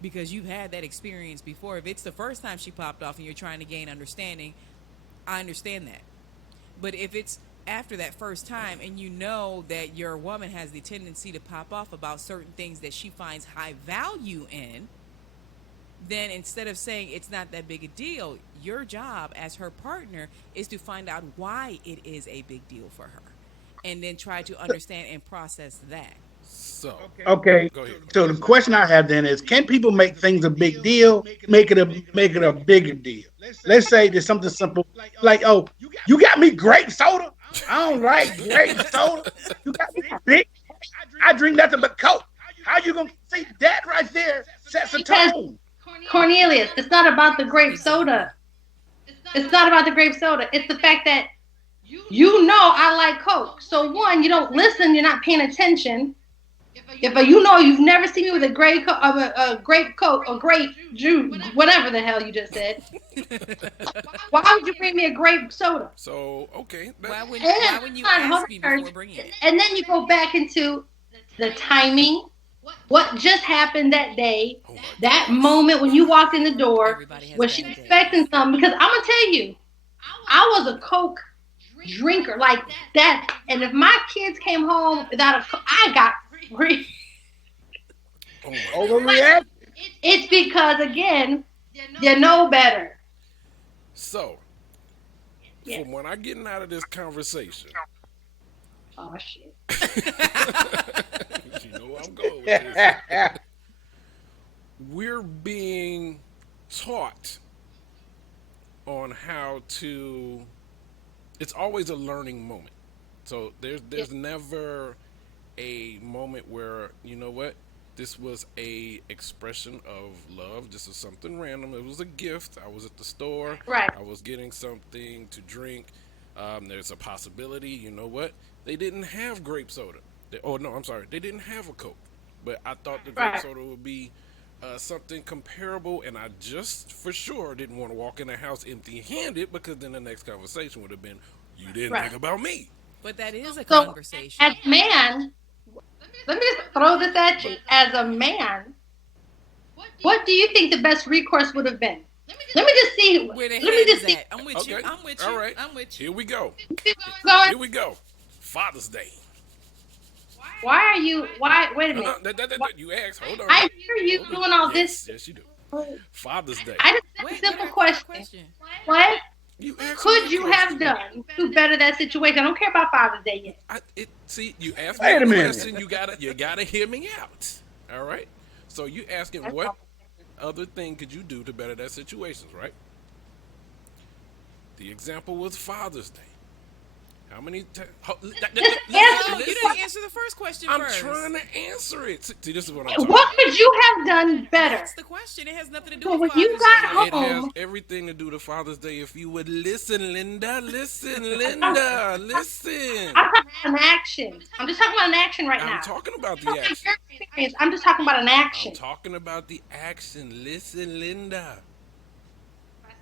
because you've had that experience before. If it's the first time she popped off and you're trying to gain understanding, I understand that. But if it's after that first time and you know that your woman has the tendency to pop off about certain things that she finds high value in, then instead of saying it's not that big a deal, your job as her partner is to find out why it is a big deal for her, and then try to understand and process that. So Okay. go ahead. So the question I have then is, can people make things a big deal? Make it a bigger deal. Let's say there's something simple like, oh, you got me grape soda. I don't like grape soda. You got me big. I drink nothing but Coke. How you gonna see that right there sets a tone? Cornelius, it's not about the grape soda. It's not about the grape soda. It's the fact that you know I like Coke. So one, you don't listen. You're not paying attention. If you know you've never seen me with a grape Coke or grape juice, whatever the hell you just said, why would you bring me a grape soda? So okay. Why wouldn't you ask me before bringing it? And then you go back into the timing. What just happened that day? That moment when you walked in the door, was she expecting something? Because I'm gonna tell you, I was a Coke drinker like that, and if my kids came home without a Coke, I got overreact. It's because again, you know better. So from when I getting out of this conversation, oh shit. You know where I'm going with this. We're being taught on how to. It's always a learning moment. So there's never a moment where, you know what, this was a expression of love. This was something random. It was a gift. I was at the store. Right. I was getting something to drink. There's a possibility, you know what, they didn't have grape soda. They didn't have a Coke. But I thought the grape soda would be something comparable, and I just for sure didn't want to walk in the house empty-handed, because then the next conversation would have been, you didn't think about me. But that is a So, conversation. as a man, let me just throw this at you. As a man, what do you think the best recourse would have been? Let me just see. Where the Let head me just is see. at. I'm with you. Okay. I'm with you. All right. I'm with you. Here we go. Going, Here we go. Father's Day. why are you? Why? Wait a minute. You asked. Hold on. I hear you doing all this. Yes, you do. Father's Day. I just have a simple question. What could you have done to better that situation? I don't care about Father's Day yet. See, you asked Wait me a a minute. question. You gotta hear me out. All right. So you asking what other thing could you do to better that situation, right? The example was Father's Day. How many times? You didn't answer the first question I'm first. trying to answer it. See, this is what I'm talking What could you have done better? That's the question. It has nothing to do So with when you Father's got Day. It has home, everything to do to Father's Day. If you would listen, Linda, listen, Linda, listen. I'm talking about an action. I'm just talking about an action right now. I'm talking about the From action. your experience, I'm just talking about an action. I'm talking about the action. Listen, Linda.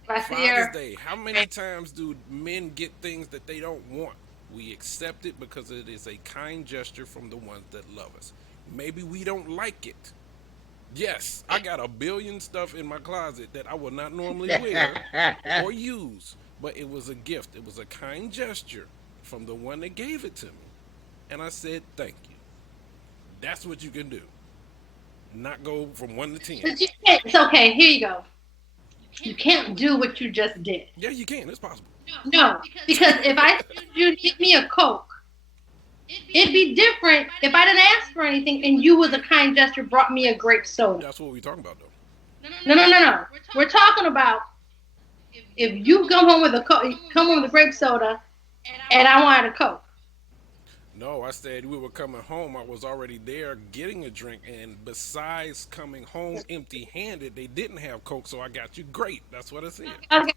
Father's Father's Day. How many times do men get things that they don't want? We accept it because it is a kind gesture from the ones that love us. Maybe we don't like it. Yes, I got a billion stuff in my closet that I would not normally wear or use, but it was a gift. It was a kind gesture from the one that gave it to me. And I said, thank you. That's what you can do. Not go from 1 to 10. But you can't, it's okay. Here you go. You can't do what you just did. Yeah, you can. It's possible. No, because if I said you give me a Coke, it'd be different if I didn't ask for anything and you, with a kind gesture, brought me a grape soda. That's what we're talking about, though. No. We're talking about if you come home with a grape soda, and I wanted a Coke. No, I said we were coming home. I was already there getting a drink, and besides coming home empty-handed, they didn't have Coke, so I got you grape. That's what I said. Okay.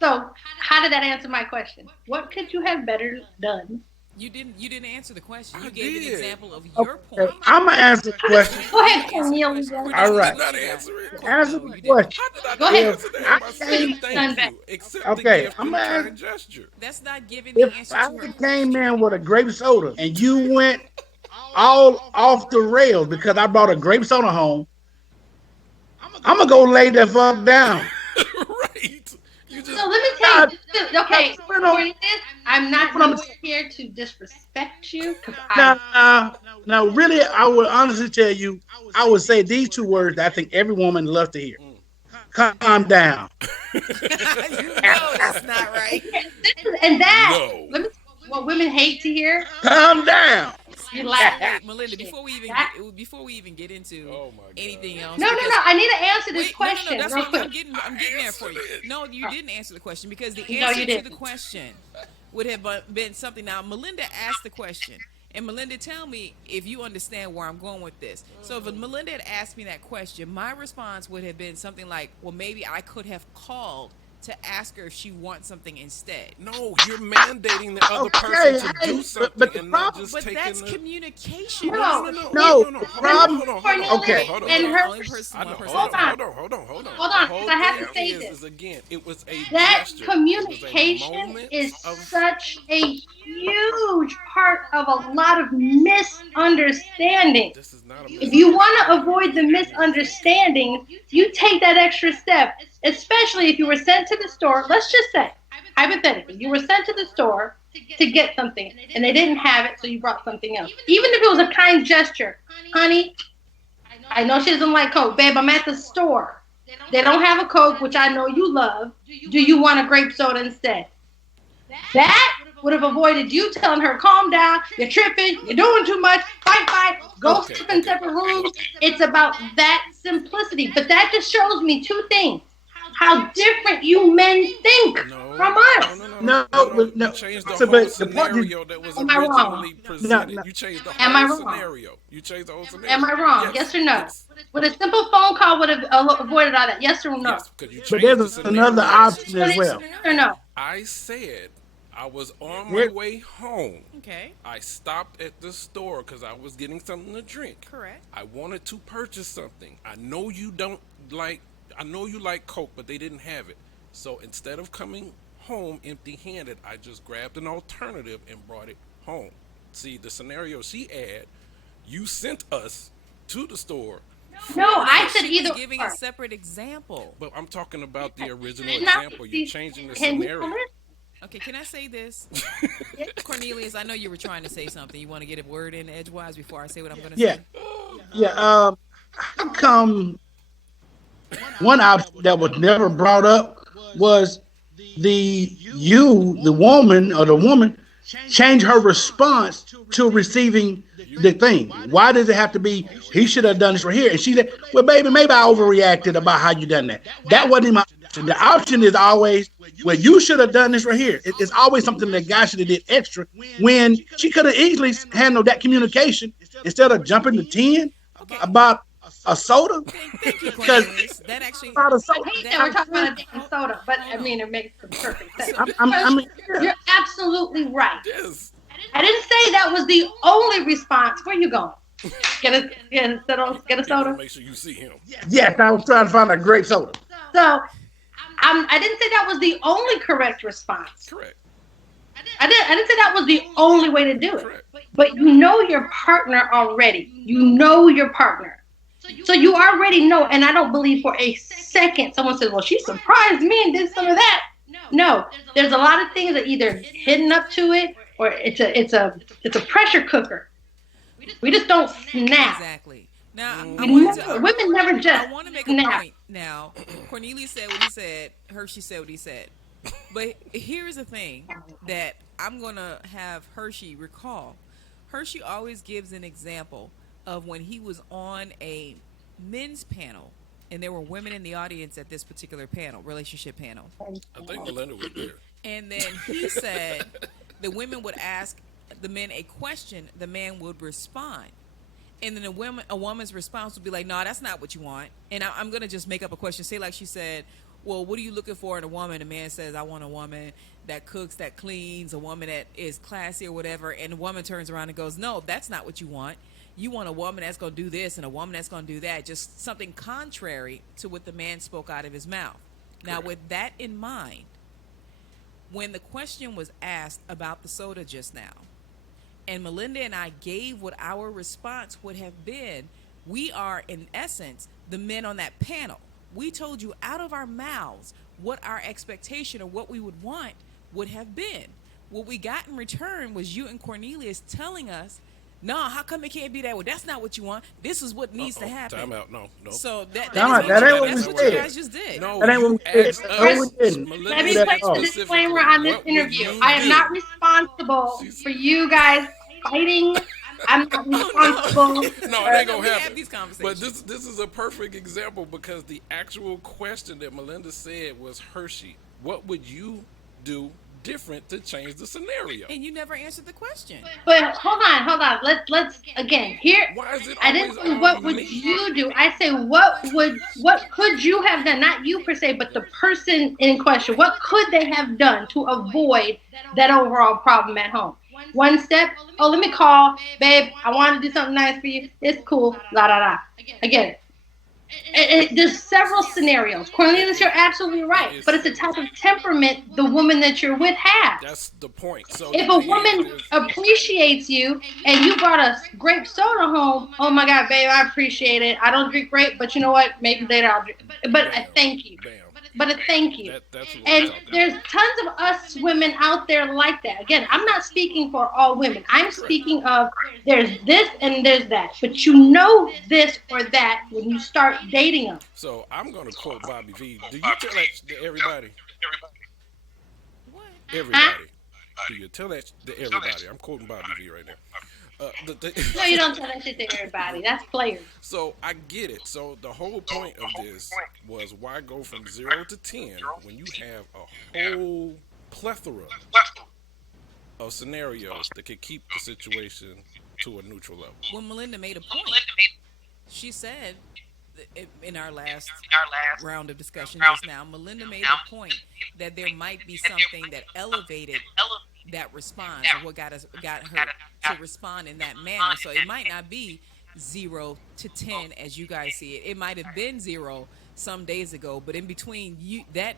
So how did that answer my question? What could you have better done? You didn't answer the question. You I gave did. an example of your point. I'm gonna answer the question. Go ahead, Cornelius. All right. Did not answer it. Answer the question. How did I Go not ahead. answer that? I said thank you. Accept the Okay, gift I'm and the gonna kind gesture. That's not giving the If answer I to her. came in with a grape soda and you went all off the rails because I brought a grape soda home, I'm gonna go lay the fuck down. Right. You just So let me tell you. Okay, Cornelius, I'm not nowhere here to disrespect you. 'Cause Now, really, I would honestly tell you, I would say these two words that I think every woman loves to hear. Calm down. You know that's not right. And that, No. let me, what women hate to hear. Calm down. You laugh. Wait, Melinda, before we even get into Oh my God. anything else. No. I need to answer this Wait, question. that's real what quick. I'm getting there for you. No, you didn't answer the question because the No, answer you to didn't. the question would have been something. Now, Melinda asked the question, and Melinda, tell me if you understand where I'm going with this. So, if Melinda had asked me that question, my response would have been something like, "Well, maybe I could have called to ask her if she wants something instead." No, you're mandating the other Okay, person to do but something the and not problem- just But taking that's the... communication. No. No, problem. Okay. And her- Only person, I know. one person. Hold Hold on. on, The 'cause whole I have to thing say this. is, again, it was a That gesture. communication It was a moment is of... such a huge part of a lot of misunderstanding. This is not a... If you want to avoid the misunderstandings, you take that extra step, especially if you were sent to the store. Let's just say, hypothetically, you were sent to the store to get something and they didn't have it, so you brought something else. Even if it was a kind gesture, honey, I know she doesn't like Coke. Babe, I'm at the store. They don't have a Coke, which I know you love. Do you want a grape soda instead? That would have avoided you telling her, calm down, you're tripping, you're doing too much, fight, go Okay, sleep in separate rooms. It's about that simplicity. But that just shows me two things. How different you men think from us. No. You changed the So, whole but the point is- scenario that was Am I wrong? originally presented. No. You changed the Am I whole wrong? scenario. You changed the whole scenario. Am I wrong? Yes or no? Yes. Would a simple phone call would have avoided all that? Yes or no? Yes, because you But changed the there's scenario. another option as well. Yes or no? I said I was on my way home. Okay, I stopped at the store because I was getting something to drink. correct. I wanted to purchase something. I know you don't like. I know you like Coke, but they didn't have it. So instead of coming home empty-handed, I just grabbed an alternative and brought it home. See, the scenario she had, you sent us to the store. No, I said She was either giving or. a separate example. But I'm talking about the original It's not- example. You're changing the Can you scenario. listen? Okay, can I say this? Cornelius, I know you were trying to say something. You want to get a word in edgewise before I say what I'm going to Yeah. say? Yeah. How come one option that was never brought up was the woman or the woman change her response to receiving the thing? Why does it have to be, he should have done this right here? And she said, well, baby, maybe I overreacted about how you done that. That wasn't my option. The option is always, well, you should have done this right here. It's always something that guy should have did extra when she could have easily handled that communication instead of jumping to 10 about a soda. Thank you, Because Cornelius. That actually. about a soda. I hate that we're talking about a damn soda, but I mean, it makes perfect sense. I mean, You're absolutely right. Yes. I didn't say that was the only response. Where you going? Get a soda? Make sure you see him. yes, I was trying to find a great soda. So, I didn't say that was the only correct response. Correct. I didn't say that was the only way to do it. Correct. But you know your partner already. You know your partner. So you already know, and I don't believe for a second someone says, well, she surprised me and did some of that. No, there's a lot of things that either hidden up to it or it's a pressure cooker. We just don't snap. Exactly. Now, Women never just I want to make a snap. point now. Cornelius said what he said. Hershey said what he said. But here's the thing that I'm going to have Hershey recall. Hershey always gives an example of when he was on a men's panel, and there were women in the audience at this particular panel, relationship panel. I think Melinda was there. And then he said the women would ask the men a question, the man would respond. And then a woman's response would be like, no, that's not what you want. And I'm going to just make up a question. Say like she said, well, what are you looking for in a woman? A man says, I want a woman that cooks, that cleans, a woman that is classy or whatever. And the woman turns around and goes, no, that's not what you want. You want a woman that's going to do this and a woman that's going to do that. Just something contrary to what the man spoke out of his mouth. Now, with that in mind, when the question was asked about the soda just now, and Melinda and I gave what our response would have been, we are, in essence, the men on that panel. we told you out of our mouths what our expectation or what we would want would have been. What we got in return was you and Cornelius telling us, "No, how come it can't be that way? That's not what you want. This is what needs to happen." Time out. No. So Time out. That ain't what we that's what you said. guys just did. No, That ain't what we you said. asked No, us, we didn't. Melinda Let me that place off. the specifically, disclaimer on this what would interview. you I am do? not responsible for you guys fighting. I'm not responsible. No, it ain't gonna We have happen. these conversations. But this is a perfect example because the actual question that Melinda said was Hershey. What would you do different to change the scenario? And you never answered the question. But hold on. Let's again here. Why is it I didn't always say on what would me? you do. I say what could you have done? Not you per se, but the person in question. What could they have done to avoid that overall problem at home? One step. Oh, let me call, babe. I want to do something nice for you. It's cool. La da da. Again. There's several scenarios. Cornelius, you're absolutely right. But it's the type of temperament the woman that you're with has. That's the point. So If a woman appreciates you and you brought a grape soda home, oh my God, babe, I appreciate it. I don't drink grape, but you know what? Maybe later I'll drink. But I thank you. But a thank you. That's what And we're talking there's tons of us women out there like that. Again, I'm not speaking for all women. I'm speaking of there's this and there's that. But you know this or that when you start dating them. So I'm going to quote Bobby V. Do you tell that to everybody? Everybody. Do you tell that to everybody? I'm quoting Bobby V right now. No, you don't tell that shit to everybody. That's players. So I get it. So the whole point of this was why go from 0 to 10 when you have a whole plethora of scenarios that could keep the situation to a neutral level. When Melinda made a point, she said in our last round of discussion just now, Melinda made the point that there might be something that elevated that response, or what got her to respond in that manner. So it might not be 0 to 10 as you guys see it. It might have been 0 some days ago, but in between that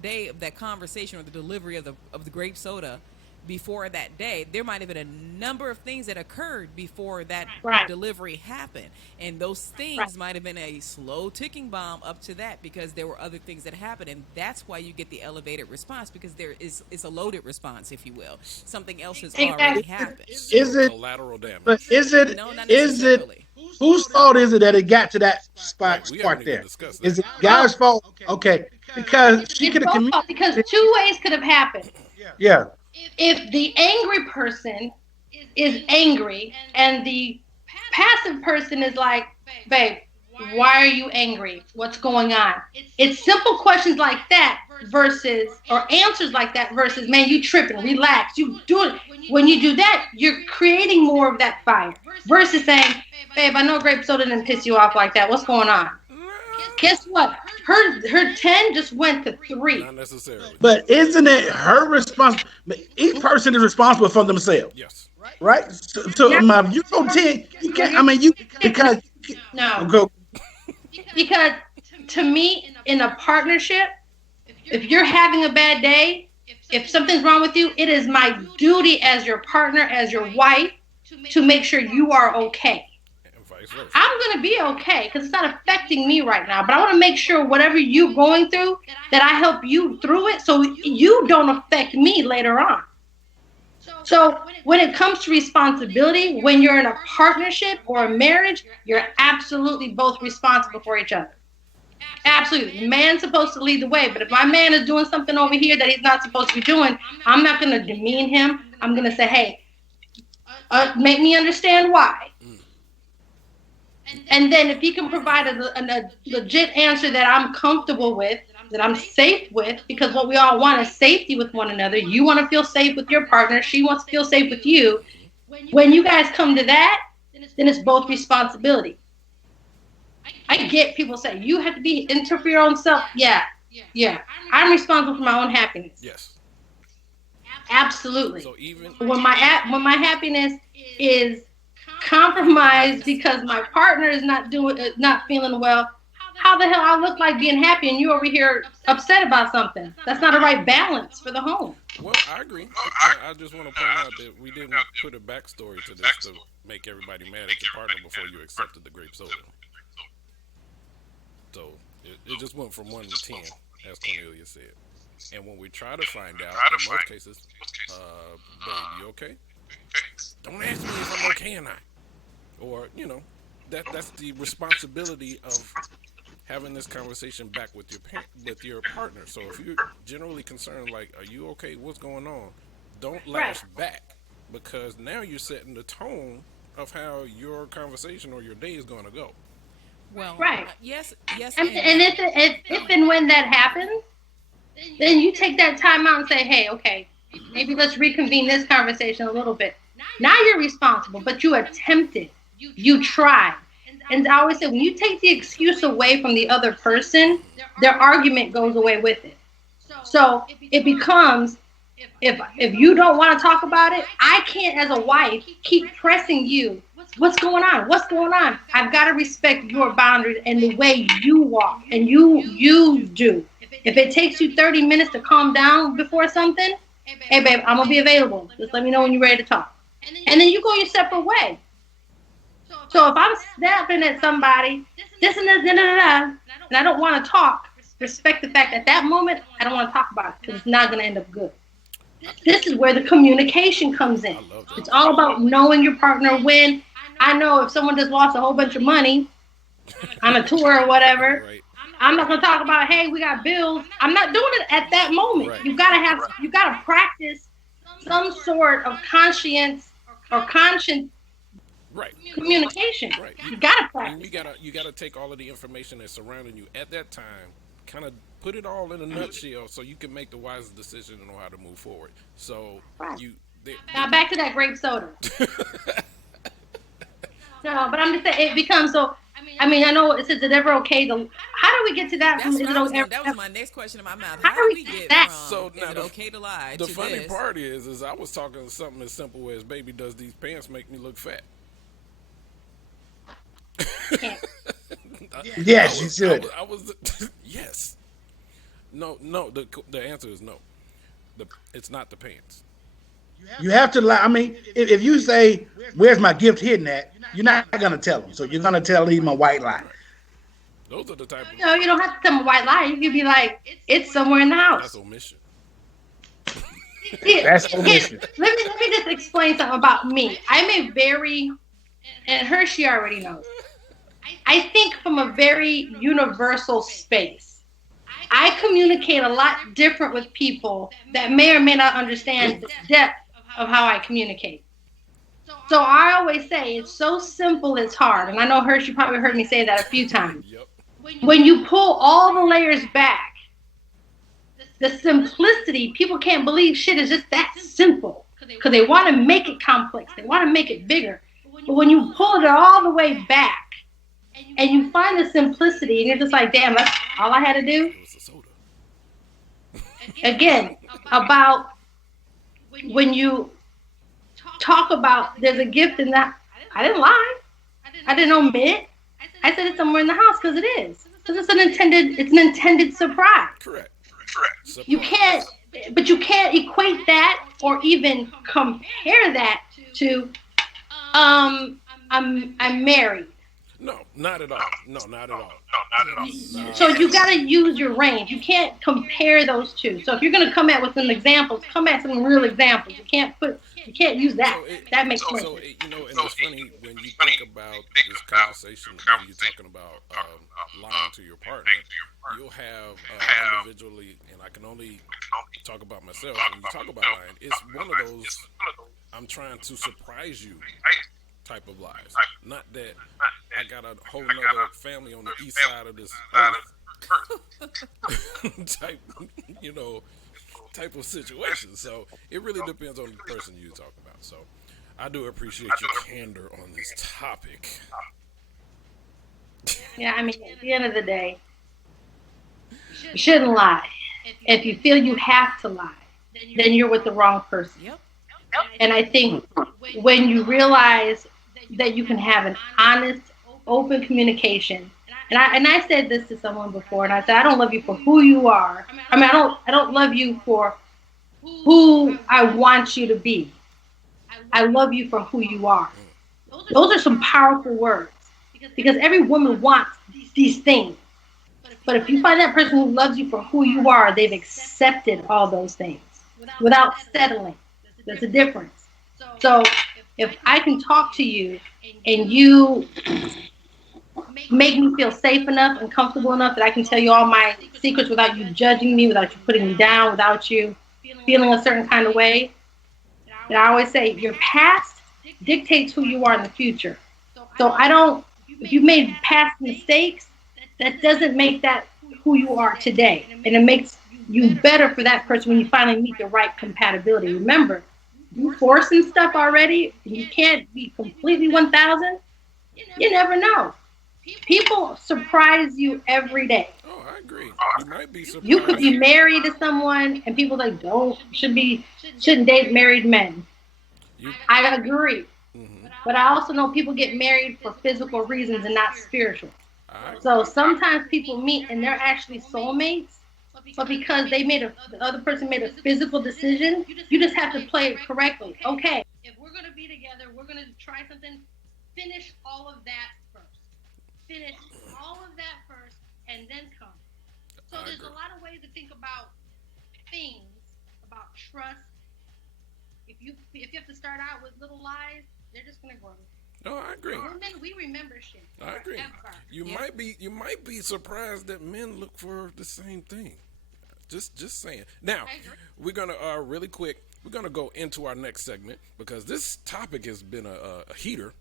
day of that conversation or the delivery of the grape soda, before that day, there might have been a number of things that occurred before that delivery happened. And those things might have been a slow ticking bomb up to that because there were other things that happened. And that's why you get the elevated response, because it's a loaded response, if you will. Something else has already happened. Is it collateral damage? But is it No, not is it necessarily. whose fault is it that it got to that spot We haven't even there? discussed Is that. it Guy's fault? Okay, because she could have communicated. Because two ways could have happened. Yeah. If the angry person is angry and the passive person is like, babe, why are you angry? What's going on? It's simple questions like that versus, or answers like that versus, man, you tripping, relax, you do it. When you do that, you're creating more of that fire versus saying, babe, I know grape soda didn't piss you off like that. What's going on? Guess what? Her 10 just went to 3. Not necessarily. But isn't it her response? Each person is responsible for themselves. Yes. Right? So you go 10, you can't, I mean, you, because, No. go, Because to me, in a partnership, if you're having a bad day, if something's wrong with you, it is my duty as your partner, as your wife, to make sure you are okay. And vice versa. I'm going to be okay because it's not affecting me right now. But I want to make sure whatever you're going through, that I help you through it so you don't affect me later on. So when it comes to responsibility, when you're in a partnership or a marriage, you're absolutely both responsible for each other. Absolutely. The man's supposed to lead the way. But if my man is doing something over here that he's not supposed to be doing, I'm not going to demean him. I'm going to say, hey, make me understand why. And then if he can provide a legit answer that I'm comfortable with, that I'm safe with, because what we all want is safety with one another. You want to feel safe with your partner. She wants to feel safe with you. When you guys come to that, then it's both responsibility. I get people say, you have to be into for your own self. Yeah. I'm responsible for my own happiness. Yes. Absolutely. So even When my happiness is compromised because my partner is not feeling well, how the hell I look like being happy and you over here upset about something? That's not a right balance for the home. Well, I agree. I just want to point out that we didn't put a backstory to this to make everybody mad at your partner before you accepted the grape soda. So It just went from 1 to 10, as Cornelia said. And when we try to find out, in most cases, babe, you okay? Don't ask me if I'm okay or not. Or, you know, that's the responsibility of having this conversation back with your partner. So if you're generally concerned, like, are you okay? What's going on? Don't lash back, because now you're setting the tone of how your conversation or your day is going to go. Well, Right. Yes. And if and when that happens, then you take that time out and say, hey, okay, maybe let's reconvene this conversation a little bit. Now you're responsible, but you attempted. You tried. And I always say, when you take the excuse away from the other person, their argument goes away with it. So it becomes, if you don't want to talk about it, I can't, as a wife, keep pressing you. What's going on? What's going on? I've got to respect your boundaries and the way you walk and you do. If it takes you 30 minutes to calm down before something, hey, babe, I'm going to be available. Just let me know when you're ready to talk. And then you go your separate way. So if I'm snapping at somebody, this and this, and I don't want to talk, respect the fact that that moment, I don't want to talk about it because it's not going to end up good. This is where the communication comes in. It's all about knowing your partner when. I know if someone just lost a whole bunch of money on a tour or whatever, I'm not going to talk about, hey, we got bills. I'm not doing it at that moment. Right. You got to practice some sort of conscience or conscience communication. Right. You got to practice. You got to take all of the information that's surrounding you at that time, kind of put it all in a nutshell so you can make the wisest decision and know how to move forward. So now back to that grape soda. No, but I'm just saying it becomes so. I mean, I know it says it ever okay to. How do we get to that? That was my next question in my mouth. How do we get that? From is it okay to lie? The to funny this? part is I was talking something as simple as, baby, does these pants make me look fat? Yes, you should. I was yes. No. The answer is no. It's not the pants. You have to lie. I mean, if you say, "Where's my gift hidden at?" you're not gonna tell them. So you're gonna tell him a white lie. Those are the type of. No, you don't have to tell them a white lie. You can be like, "It's somewhere in the house." That's omission. That's omission. Let me just explain something about me. I'm a very, and she already knows. I think from a very universal space. I communicate a lot different with people that may or may not understand the depth of how I communicate. So I always say it's so simple, it's hard. And I know you probably heard me say that a few times. Yep. When you pull all the layers back, the simplicity, people can't believe shit is just that simple. Because they want to make it complex. They want to make it bigger. But when you pull it all the way back, and you find the simplicity, and you're just like, damn, that's all I had to do. Again, about when you talk about there's a gift in that. I didn't lie. I didn't omit. I said it's somewhere in the house because it is. Because it's an intended surprise. Correct. You can't equate that or even compare that to I'm married. No, not at all. No, not at all. So you got to use your range. You can't compare those two. So if you're going to come at with some examples, come at some real examples. You can't use that. That makes sense. So, and it's funny when you think about this conversation, when you're talking about lying to your partner, you'll have individually, and I can only talk about myself, when you talk about lying, it's one of those, I'm trying to surprise you type of lies. Not that I got a whole nother family on the east side of this earth type of situation. So it really depends on the person you're talking about. So I do appreciate your candor on this topic. Yeah, I mean, at the end of the day, you shouldn't lie. If you feel you have to lie, then you're with the wrong person. Yep. And I think when you realize that you can have an honest, open communication, and I said this to someone before, and I said, I don't love you for who you are. I mean, I don't love you for who I want you to be. I love you for who you are. Those are some powerful words, because every woman wants these things. But if you find that person who loves you for who you are, they've accepted all those things without settling. There's a difference. So if I can talk to you and you make me feel safe enough and comfortable enough that I can tell you all my secrets without you judging me, without you putting me down, without you feeling a certain kind of way. And I always say your past dictates who you are in the future. So if you made past mistakes, that doesn't make that who you are today. And it makes you better for that person when you finally meet the right compatibility. Remember, you forcing stuff already, and you can't be completely 1,000, you never know. People surprise you every day. Oh, I agree. You might be surprised. You could be married to someone, and people like shouldn't date married men. I agree, but I also know people get married for physical reasons and not spiritual. So sometimes people meet and they're actually soulmates, but because the other person made a physical decision, you just have to play it correctly. Okay, if we're gonna be together, we're gonna try something. Finish all of that first. Finish all of that first, and then come. So there's a lot of ways to think about things, about trust. If you have to start out with little lies, they're just gonna grow. No, I agree. Women, we remember shit. I agree. You might be surprised that men look for the same thing. Just saying. Now, we're gonna really quick. We're gonna go into our next segment because this topic has been a heater.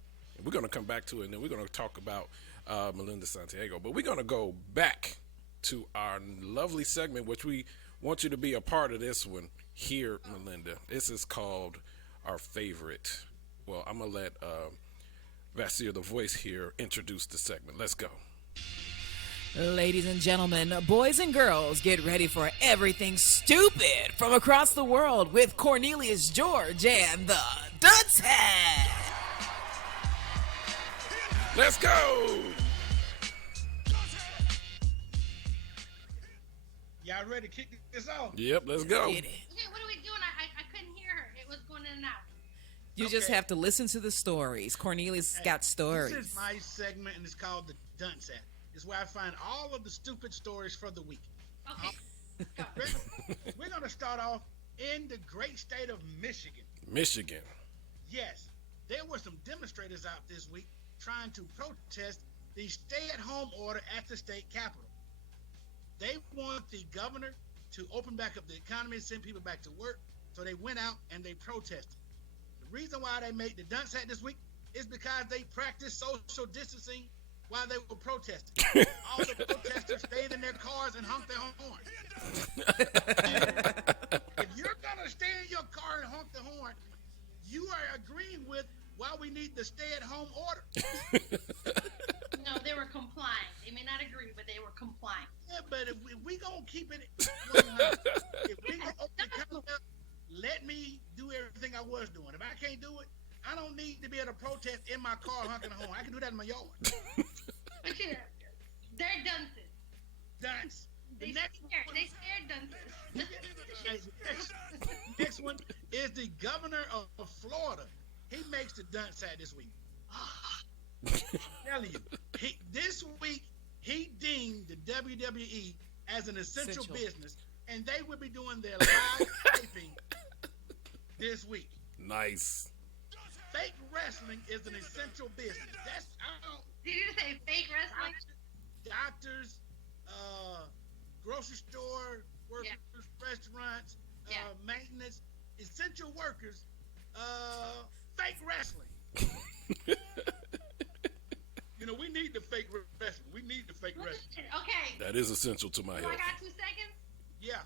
We're gonna come back to it, and then we're gonna talk about Melinda Santiago. But we're gonna go back to our lovely segment, which we want you to be a part of this one here, Melinda. This is called our favorite. Well, I'm gonna let Vasir, the voice here, introduce the segment. Let's go. Ladies and gentlemen, boys and girls, get ready for everything stupid from across the world with Cornelius George and the Dunce Head. Let's go. Y'all ready to kick this off? Yep, let's go. Okay, what are we doing? I couldn't hear her. It was going in and out. You just have to listen to the stories. Cornelius got stories. This is my segment, and it's called the Dunce Set. It's where I find all of the stupid stories for the week. Okay. We're going to start off in the great state of Michigan. Michigan. Yes. There were some demonstrators out this week trying to protest the stay-at-home order at the state capitol. They want the governor to open back up the economy and send people back to work, so they went out and they protested. The reason why they made the Dunce Hat this week is because they practiced social distancing while they were protesting. All the protesters stayed in their cars and honked their horn. If you're going to stay in your car and honk the horn, you are agreeing with why we need the stay-at-home order. No, they were complying. They may not agree, but they were complying. Yeah, but if we going to keep it 100, if we going to open the economy up, let me do everything I was doing. If I can't do it, I don't need to be able to protest in my car honking the horn. I can do that in my yard. They're dunces. Dunce. They scared dunces. Next one is the governor of Florida. He makes the Dunce Hat this week. I'm telling you, this week he deemed the WWE as an essential business, and they will be doing their live taping this week. Nice. Fake wrestling is an essential business. Did you say fake wrestling? Doctors, grocery store workers, restaurants, maintenance, essential workers, fake wrestling. You know, we need the fake wrestling. We need the fake wrestling. Okay. That is essential to my health. I got 2 seconds? Yeah.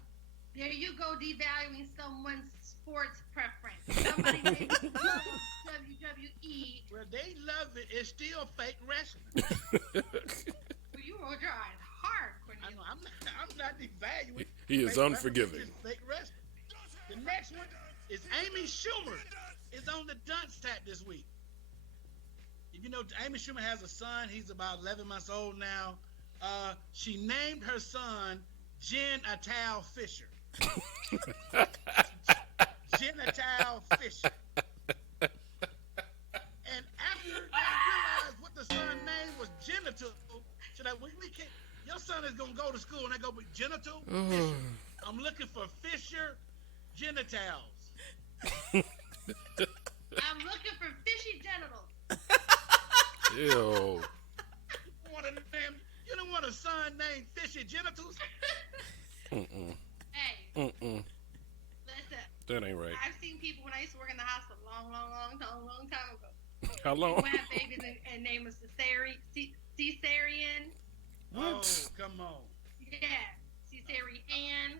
There you go, devaluing someone's sports preference. Somebody may love WWE. Well, they love it. It's still fake wrestling. Well, you were trying hard, Cornelius. I know, I'm not devaluing. He is unforgiving. It's fake wrestling. The next one is Amy Schumer is on the Dunce Hat this week. You know, Amy Schumer has a son. He's about 11 months old now. She named her son Jen Atal Fisher. Jen Atal Fisher. And after they realized what the son's name was genital, so that we can't, Your son is gonna go to school and they go with genital. Fisher. I'm looking for Fisher genitals. I'm looking for fishy genitals. Ew. You don't want a son named Fishy Genitals? Mm-mm. Hey, Mm-mm. listen. That ain't right. I've seen people when I used to work in the hospital long time ago. How long? People have babies and name is cesarean. What? Oh, come on. Yeah, cesarean.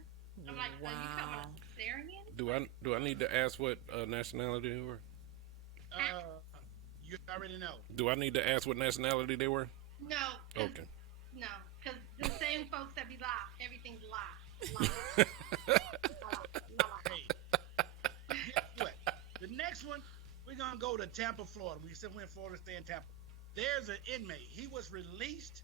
I'm like, wow. You talking about cesarean? Do I need to ask what nationality they were? You already know. Do I need to ask what nationality they were? No. Okay. No, because the same folks that be lie, everything's lie. Hey, guess what? The next one, we're gonna go to Tampa, Florida. We said we're in Florida, stay in Tampa. There's an inmate. He was released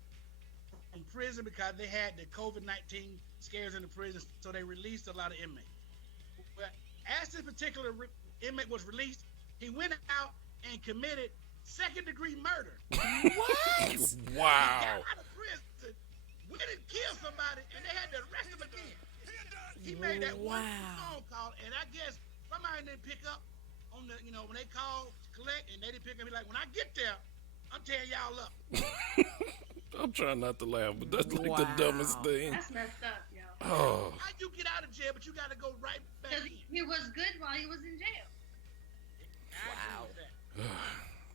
from prison because they had the COVID-19 scares in the prison, so they released a lot of inmates. But as this particular inmate was released, he went out and committed second-degree murder. What? He Wow. got out of prison, went and killed somebody, and they had to arrest him again. He made that one phone call, and I guess somebody didn't pick up on the, when they called to collect, and they didn't pick up. He like, when I get there, I'm tearing y'all up. I'm trying not to laugh, but that's like the dumbest thing. That's messed up, yo. Oh. How you get out of jail, but you got to go right back in? He was good while he was in jail. Wow.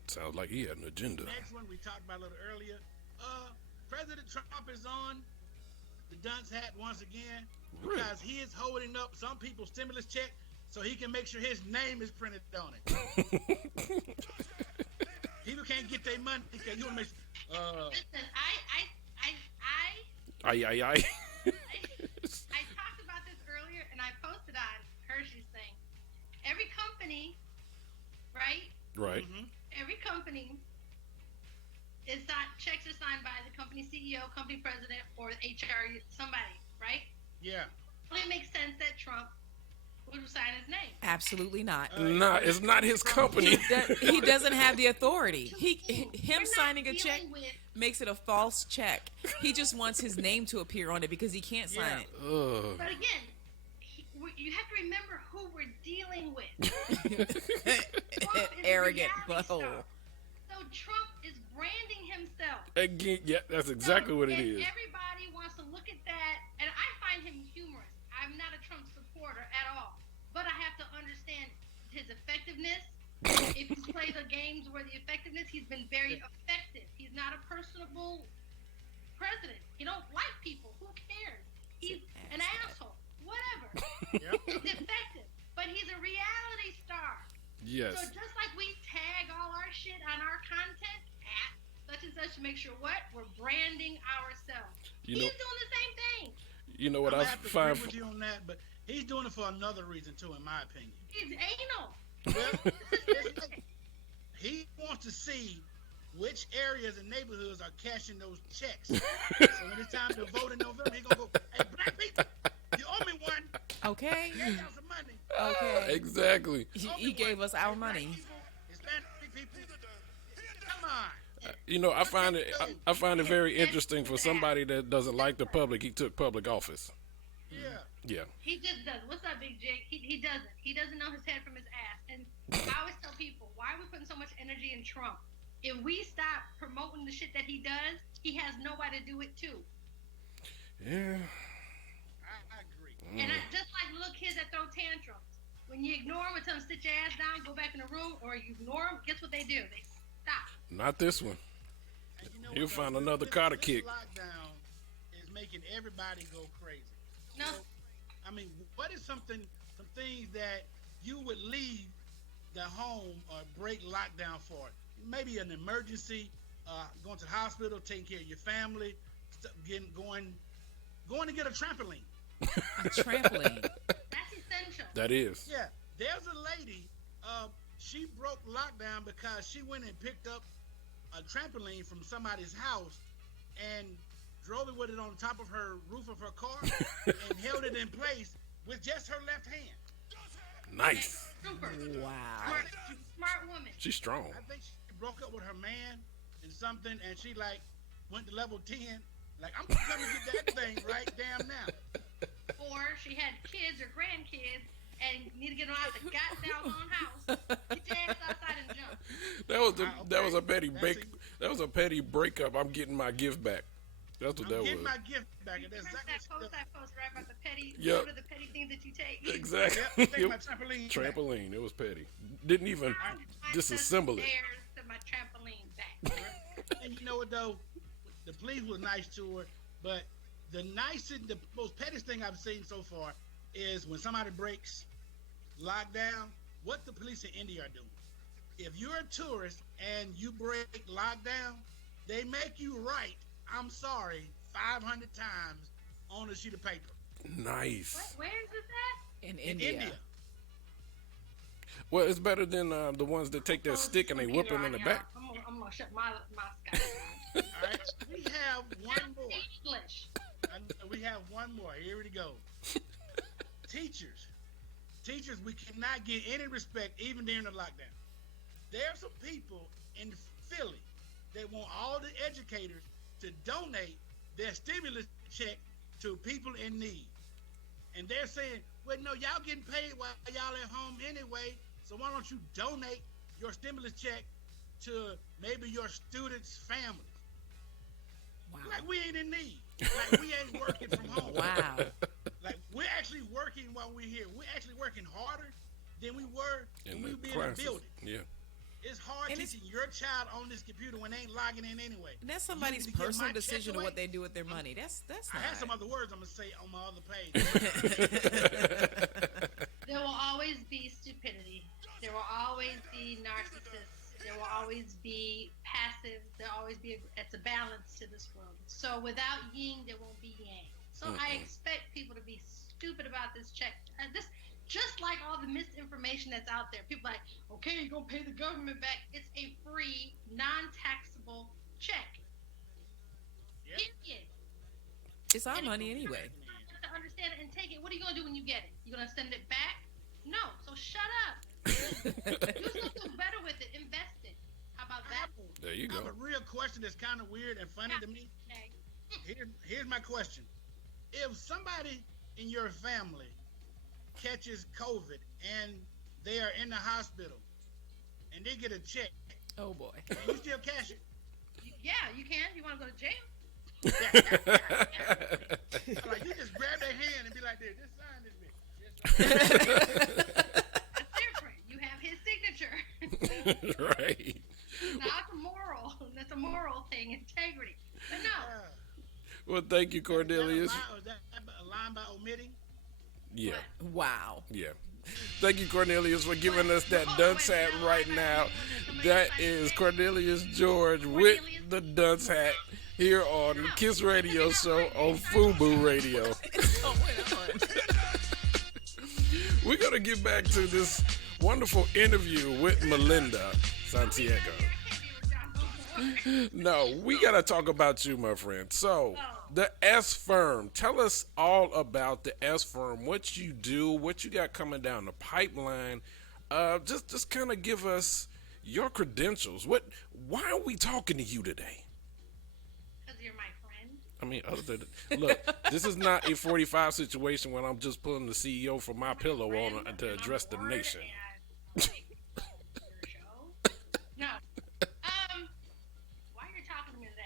Sounds like he had an agenda. Next one we talked about a little earlier. President Trump is on the dunce hat once again because he is holding up some people's stimulus check so he can make sure his name is printed on it. People can't get their money because you want to make sure. Listen, Aye. I talked about this earlier, and I posted on Hershey's thing. Every company, right? Right. Mm-hmm. Every company checks are signed by the company CEO, company president, or HR, somebody, right? Yeah. Well, it makes sense that Trump would sign his name. Absolutely not. Nah, it's not his company. He doesn't have the authority. Him We're not signing a check dealing with- makes it a false check. He just wants his name to appear on it because he can't sign it. But again, you have to remember who we're dealing with. Trump is a Arrogant reality butthole. star. So Trump is branding himself. Again, yeah, that's exactly what it and is. Everybody wants to look at that, and I find him humorous. I'm not a Trump supporter at all, but I have to understand his effectiveness. If he plays a games where the effectiveness, he's been very effective. He's not a personable president. He don't like people. Who cares? He's an asshole. Whatever. He's effective, but he's a reality star. Yes. So just like we tag all our shit on our content at such and such to make sure we're branding ourselves. He's doing the same thing. You know what I I have to find? agree with you on that, but he's doing it for another reason too, in my opinion. He's anal. Well, he wants to see which areas and neighborhoods are cashing those checks. So when it's time to vote in November, he's gonna go, "Hey, black people, you owe me one. Okay. Here's some money." Okay. Exactly. He gave us our money. Hispanic people, come on. You know, I find it very interesting for somebody that doesn't like the public. He took public office. Yeah. Yeah. He just doesn't. What's up, Big Jake? He doesn't. He doesn't know his head from his ass. And I always tell people, why are we putting so much energy in Trump? If we stop promoting the shit that he does, he has nobody to do it too. Yeah. I agree. And just like little kids that throw tantrums, when you ignore them and tell them sit your ass down, go back in the room, or you ignore them, guess what they do? They stop. Not this one. And you know He'll what, find though? another This Carter kick. Lockdown is making everybody go crazy. No. I mean, what is some things that you would leave the home or break lockdown for? Maybe an emergency, going to the hospital, taking care of your family, going to get a trampoline. A trampoline. That's essential. That is. Yeah, there's a lady. She broke lockdown because she went and picked up a trampoline from somebody's house and drove it with it on top of her roof of her car and held it in place with just her left hand. Nice. Super. Wow. Smart woman. She's strong. I think she broke up with her man and something, and she went to level 10 Like, I'm gonna come and get that thing right damn now. Or she had kids or grandkids and need to get them out the goddamn house. Get your ass outside and jump. That was a petty that was a petty breakup. I'm getting my gift back. That's what that was. Getting my gift back. And that's Remember exactly that post right about the petty, Yep. what are the petty things that you take? Exactly. Yep, take my trampoline back. Trampoline. It was petty. Didn't even disassemble it. Stairs to my trampoline back. And you know what though? The police was nice to her, but the most pettiest thing I've seen so far is when somebody breaks lockdown, what the police in India are doing. If you're a tourist and you break lockdown, they make you write, "I'm sorry," 500 times on a sheet of paper. Nice. Where is this at? In India. Well, it's better than the ones that take their stick and they whip them in the back. I'm gonna shut my Skype. All right, we have one more. English. We have one more. Here we go. Teachers, we cannot get any respect even during the lockdown. There are some people in Philly that want all the educators to donate their stimulus check to people in need. And they're saying, well, no, y'all getting paid while y'all at home anyway, so why don't you donate your stimulus check to maybe your students' families? Wow. Like, we ain't in need. Like, we ain't working from home. Wow. Like, we're actually working while we're here. We're actually working harder than we were when we be in a building. Yeah. It's hard And teaching your child on this computer when they ain't logging in anyway. And that's You somebody's need to give personal my check decision of away. what they do with their money. That's I not. have some other words I'm going to say on my other page. There will always be stupidity. There will always be narcissists. There will always be passive. There will always be it's a balance to this world. So without yin, there won't be yang. So I expect people to be stupid about this check. This just like all the misinformation that's out there. People like, okay, you're gonna pay the government back. It's a free, non-taxable check. Yep. Period. It's our money anyway. To understand it and take it. What are you gonna do when you get it? You gonna send it back? No. So shut up. Do something better with it. Invest it. How about that? There you I go. have a real question that's kind of weird and funny to me. Okay. Here's my question. If somebody in your family catches COVID and they are in the hospital and they get a check, Oh boy. can you still cash it? Yeah, you can. You want to go to jail? Like, you just grab their hand and be like, "This, just sign this bitch." That's different. You have his signature. Right. Not moral. That's a moral thing. Integrity. But no. Well, thank you, Cornelius. Is that a line by omitting? Yeah. Wow. Yeah. Thank you, Cornelius, for giving us that dunce hat right now. That is Cornelius George with the dunce hat here on the Kiss Radio Show on FUBU Radio. We're going to get back to this wonderful interview with Melinda Santiago. No, we got to talk about you, my friend. So, the S Firm. Tell us all about the S Firm, what you do, what you got coming down the pipeline. Just kind of give us your credentials. Why are we talking to you today? Because you're my friend. I mean, other than look, this is not a 45 situation when I'm just pulling the CEO from my pillow on to address the nation. No. Why you're talking to me today?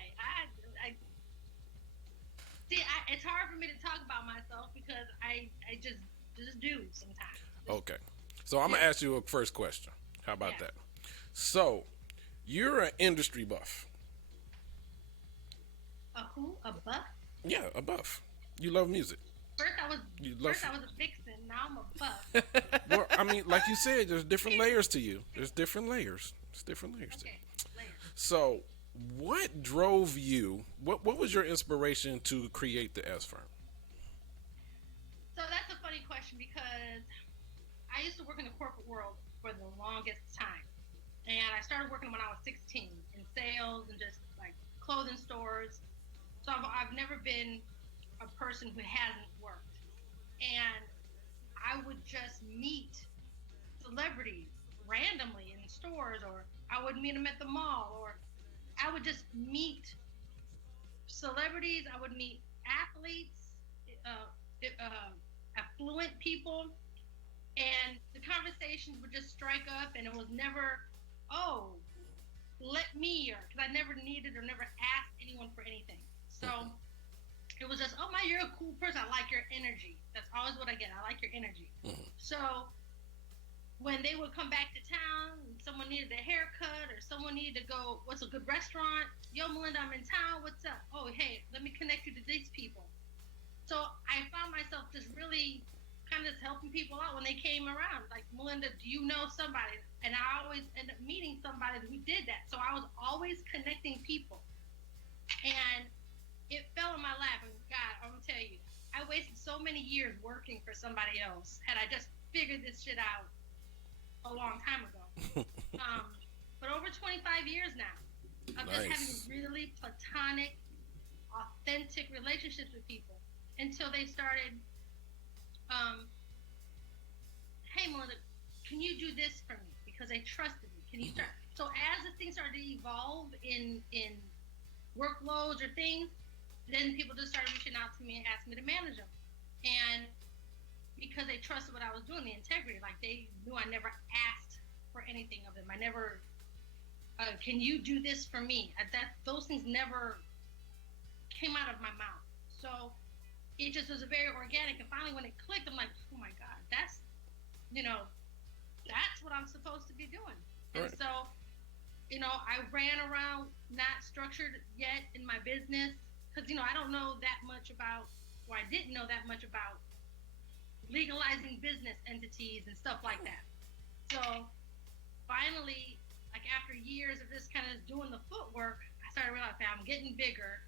It's hard for me to talk about myself because I just do sometimes. Okay. So I'm going to ask you a first question. How about that? So, you're an industry buff. A who? A buff? Yeah, a buff. You love music. First I was a vixen. Now I'm a buff. Well, I mean, like you said, there's different layers to you. There's different layers. There's different layers to you. So, what drove you? What was your inspiration to create the S Firm? So that's a funny question because I used to work in the corporate world for the longest time. And I started working when I was 16 in sales and just like clothing stores. So I've never been a person who hasn't worked. And I would just meet celebrities randomly in stores, or I would meet them at the mall, or I would just meet celebrities. I would meet athletes, affluent people, and the conversations would just strike up, and it was never, oh, let me, or because I never needed or never asked anyone for anything. So it was just, oh my, you're a cool person. I like your energy. That's always what I get. I like your energy. So when they would come back to town, and someone needed a haircut or someone needed to go, what's a good restaurant? Yo, Melinda, I'm in town. What's up? Oh, hey, let me connect you to these people. So I found myself just really kind of just helping people out when they came around. Like, Melinda, do you know somebody? And I always end up meeting somebody who did that. So I was always connecting people. And it fell in my lap. And God, I'm going to tell you, I wasted so many years working for somebody else. Had I just figured this shit out a long time ago. But over 25 years now of just having really platonic, authentic relationships with people until they started, hey, Melinda, can you do this for me? Because they trusted me. Can you start? So as the things started to evolve in workloads or things, then people just started reaching out to me and asking me to manage them. And because they trusted what I was doing, the integrity, like they knew I never asked for anything of them. I never, can you do this for me? Those things never came out of my mouth. So it just was a very organic. And finally, when it clicked, I'm like, oh my God, that's what I'm supposed to be doing. Right. And so, I ran around not structured yet in my business because, I don't know that much about, or I didn't know that much about legalizing business entities and stuff like that. So finally, like after years of just kind of doing the footwork, I started realizing I'm getting bigger.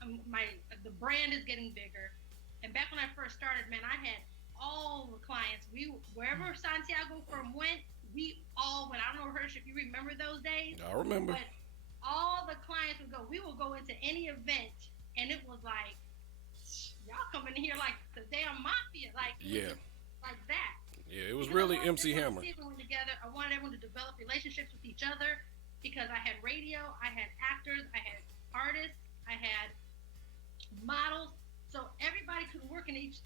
The brand is getting bigger. And back when I first started, man, I had all the clients. Wherever Santiago Firm went, we all went. I don't know, Hirsch, if you remember those days. I remember. But all the clients would go. We would go into any event, and it was like, y'all coming in here like the damn mafia, like like that. Yeah, it was really MC Hammer. Together, I wanted everyone to develop relationships with each other because I had radio, I had actors, I had artists, I had models, so everybody could work in each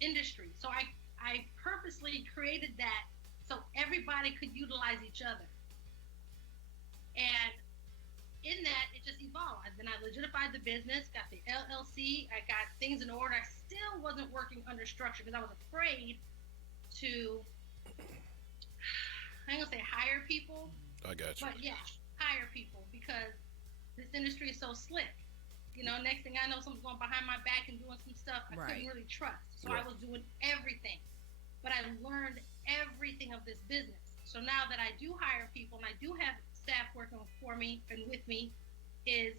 industry. So I purposely created that so everybody could utilize each other. And in that, it just evolved. Then I legitified the business, got the LLC, I got things in order. I still wasn't working under structure because I was afraid to, I ain't gonna say hire people. I got you. But yeah, hire people because this industry is so slick. Next thing I know, someone's going behind my back and doing some stuff I couldn't really trust. So I was doing everything. But I learned everything of this business. So now that I do hire people and I do have staff working for me and with me, is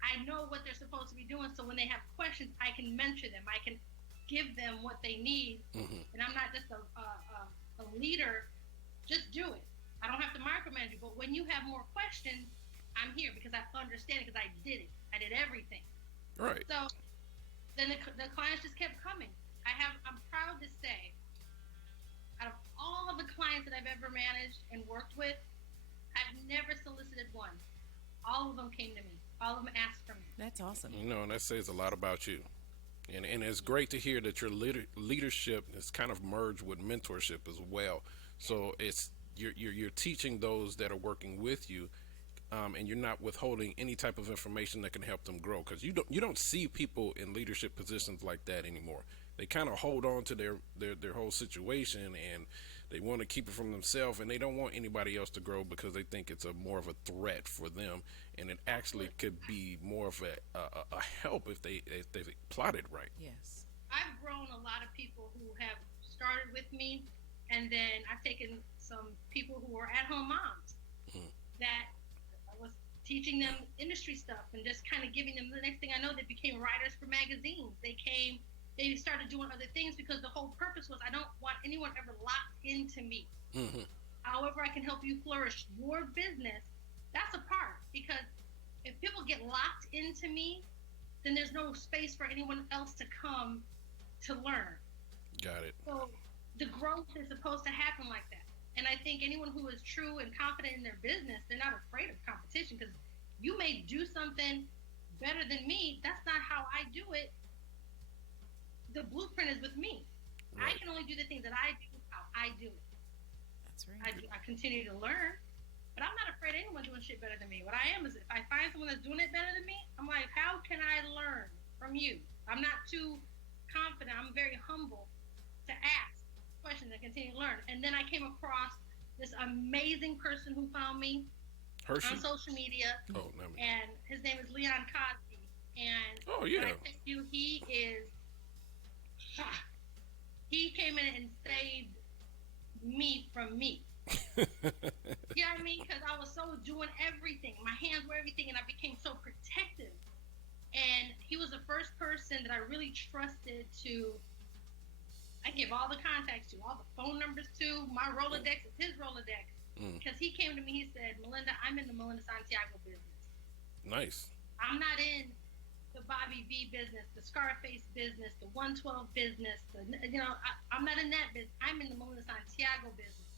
I know what they're supposed to be doing. So when they have questions, I can mentor them. I can give them what they need. And I'm not just a leader. Just do it. I don't have to micromanage you. But when you have more questions, I'm here because I understand it because I did it. I did everything. Right. So then the clients just kept coming. I'm proud to say, out of all of the clients that I've ever managed and worked with, I've never solicited one. All of them came to me. All of them asked for me. That's awesome. And that says a lot about you. And it's great to hear that your leadership is kind of merged with mentorship as well. So it's you're teaching those that are working with you, and you're not withholding any type of information that can help them grow. Because you don't see people in leadership positions like that anymore. They kind of hold on to their whole situation, and they want to keep it from themselves, and they don't want anybody else to grow because they think it's more of a threat for them, and it actually could be more of a help if they plot it right. Yes. I've grown a lot of people who have started with me, and then I've taken some people who were at-home moms that I was teaching them industry stuff and just kind of giving them, the next thing I know, they became writers for magazines. They started doing other things because the whole purpose was I don't want anyone ever locked into me. However I can help you flourish your business, that's a part. Because if people get locked into me, then there's no space for anyone else to come to learn. Got it. So the growth is supposed to happen like that. And I think anyone who is true and confident in their business, they're not afraid of competition because you may do something better than me. That's not how I do it. The blueprint is with me. I can only do the things that I do how I do it. That's right. I continue to learn, but I'm not afraid of anyone doing shit better than me. What I am is if I find someone that's doing it better than me, I'm like, how can I learn from you? I'm not too confident. I'm very humble to ask questions and continue to learn. And then I came across this amazing person who found me Hershey? on social media. Oh, not me. And his name is Leon Cosby. And Oh, yeah. when I tell you, he is, he came in and saved me from me. You know what I mean? Because I was so doing everything. My hands were everything, and I became so protective. And he was the first person that I really trusted to. I give all the contacts to, all the phone numbers to. My Rolodex is his Rolodex. Because he came to me, he said, Melinda, I'm in the Melinda Santiago business. Nice. I'm not in the Bobby V business, the Scarface business, the 112 business. I'm not in that business. I'm in the Melinda Santiago business.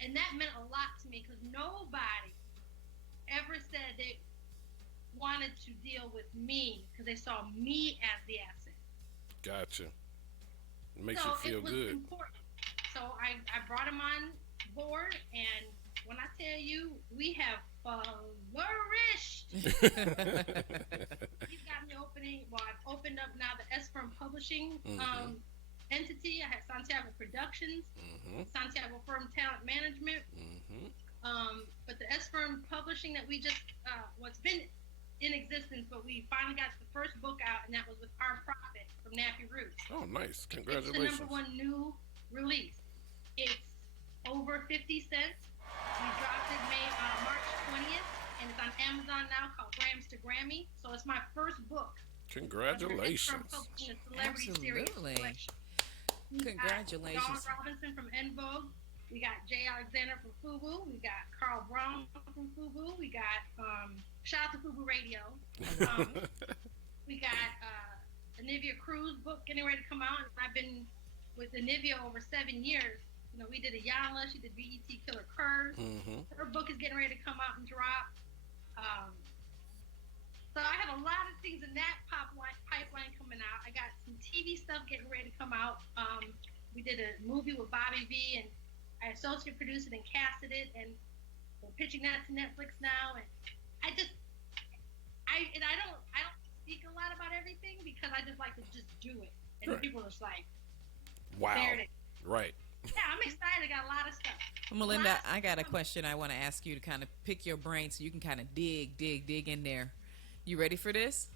And that meant a lot to me because nobody ever said they wanted to deal with me because they saw me as the asset. Gotcha. It makes So you feel it was good. important. So I brought him on board, and when I tell you, we have flourished. He's got me opening. Well, I've opened up now the S Firm Publishing entity. I have Santiago Productions, Santiago Firm Talent Management. But the S Firm Publishing that we just what's been in existence, but we finally got the first book out, and that was with Our Profit from Nappy Roots. Oh, nice. It's Congratulations. the #1 new release. It's over 50 cents. We dropped it March 20th, and it's on Amazon now called Grams to Grammy. So it's my first book. Congratulations. Absolutely. Congratulations. Dawn Robinson from En Vogue. We got Jay Alexander from FUBU. We got Carl Brown from FUBU. We got shout out to FUBU Radio. We got Anivia Cruz book getting ready to come out. I've been with Anivia over 7 years. You know, we did Ayanla. She did BET Killer Curves. Her book is getting ready to come out and drop. So I have a lot of things in that pipeline coming out. I got some TV stuff getting ready to come out. We did a movie with Bobby V, and I associate produced it and casted it, and we're pitching that to Netflix now. And I don't speak a lot about everything because I just like to just do it, and people are just like, wow, there it is. Right. Yeah, I'm excited. I got a lot of stuff. Melinda, I got a question I want to ask you to kind of pick your brain so you can kind of dig in there. You ready for this?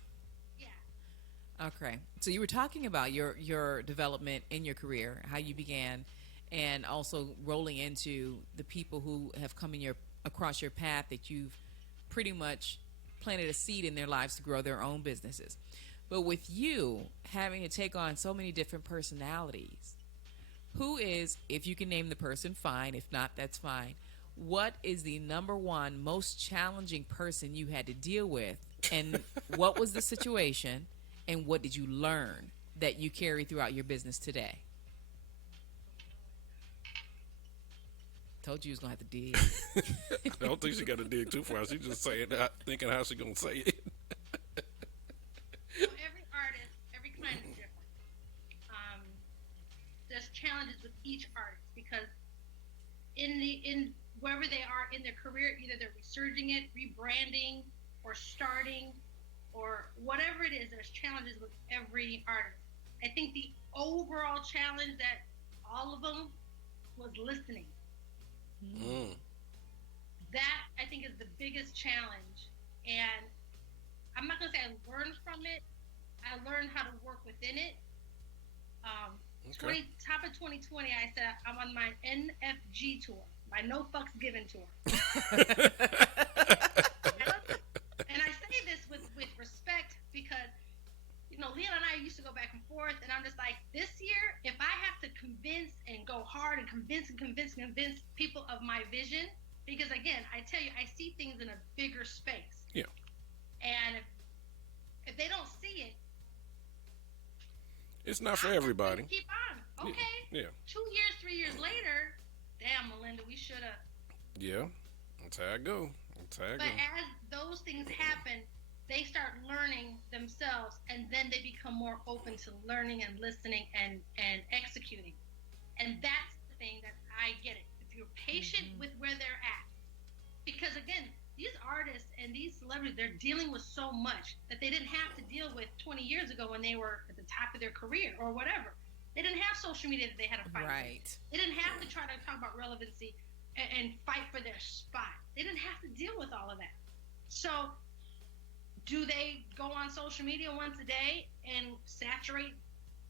Yeah. Okay. So you were talking about your development in your career, how you began, and also rolling into the people who have come across your path that you've pretty much planted a seed in their lives to grow their own businesses. But with you having to take on so many different personalities, who is, if you can name the person, fine. If not, that's fine. What is the #1 most challenging person you had to deal with? And what was the situation? And what did you learn that you carry throughout your business today? Told you was going to have to dig. I don't think she got to dig too far. She just saying that, thinking how she going to say it. So every artist, every client is different. There's challenges with each artist because in wherever they are in their career, either they're resurging it, rebranding, or starting, or whatever it is, there's challenges with every artist. I think the overall challenge that all of them was listening. That, I think, is the biggest challenge. And I'm not going to say I learned from it. I learned how to work within it. Top of 2020, I said I'm on my NFG tour, my No Fucks Given tour. And I say this with respect because, you know, Leon and I used to go back and forth, and I'm just like, this year, if I have to convince and go hard and convince people of my vision, because again, I tell you, I see things in a bigger space. Yeah. And if they don't see it, it's not for everybody. Keep on. Okay. Yeah. 2 years, 3 years later, damn, Melinda, we should have. Yeah. That's how I go. But as those things happen, they start learning themselves, and then they become more open to learning and listening and executing. And that's the thing that I get it. If you're patient with where they're at, because again, these artists and these celebrities, they're dealing with so much that they didn't have to deal with 20 years ago when they were at the top of their career or whatever. They didn't have social media that they had to fight Right. with. They didn't have to try to talk about relevancy and fight for their spot. They didn't have to deal with all of that. So do they go on social media once a day and saturate,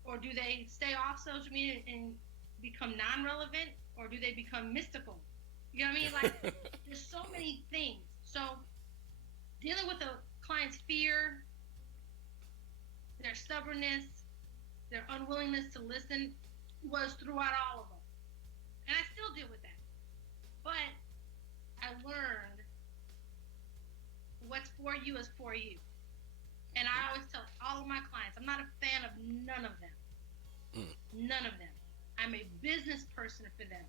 or do they stay off social media and become non-relevant, or do they become mystical? You know what I mean? Like, there's so many things. So dealing with a client's fear, their stubbornness, their unwillingness to listen was throughout all of them. And I still deal with that. But I learned what's for you is for you. And I always tell all of my clients, I'm not a fan of none of them. None of them. I'm a business person for them.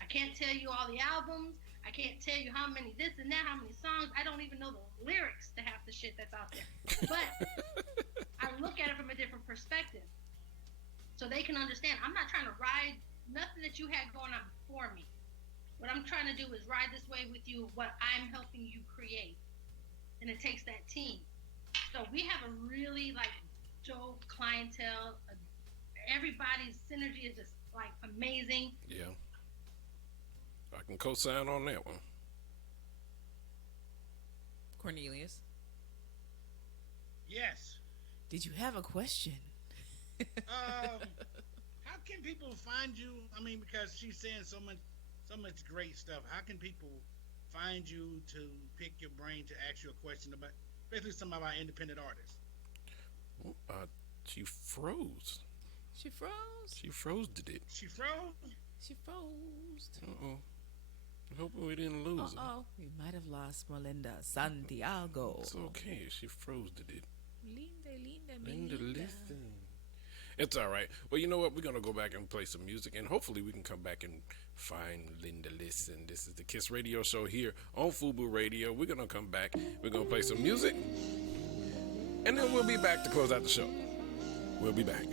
I can't tell you all the albums. I can't tell you how many this and that, how many songs. I don't even know the lyrics to half the shit that's out there. But I look at it from a different perspective. So they can understand. I'm not trying to ride nothing that you had going on before me. What I'm trying to do is ride this way with you, what I'm helping you create. And it takes that team. So we have a really dope clientele. Everybody's synergy is just amazing. Yeah. I can co-sign on that one. Cornelius, Yes. did you have a question? How can people find you? I mean, because she's saying so much great stuff. How can people find you to pick your brain to ask you a question about, especially some of our independent artists? She froze. She froze. She froze it. She froze? She froze. Uh-oh. I'm hoping we didn't lose her. Uh-oh. We might have lost Melinda Santiago. It's okay. She froze it. Linda, listen. It's all right. Well, you know what? We're going to go back and play some music, and hopefully we can come back and find Linda Listen. This is the Kiss Radio Show here on FUBU Radio. We're going to come back. We're going to play some music, and then we'll be back to close out the show. We'll be back.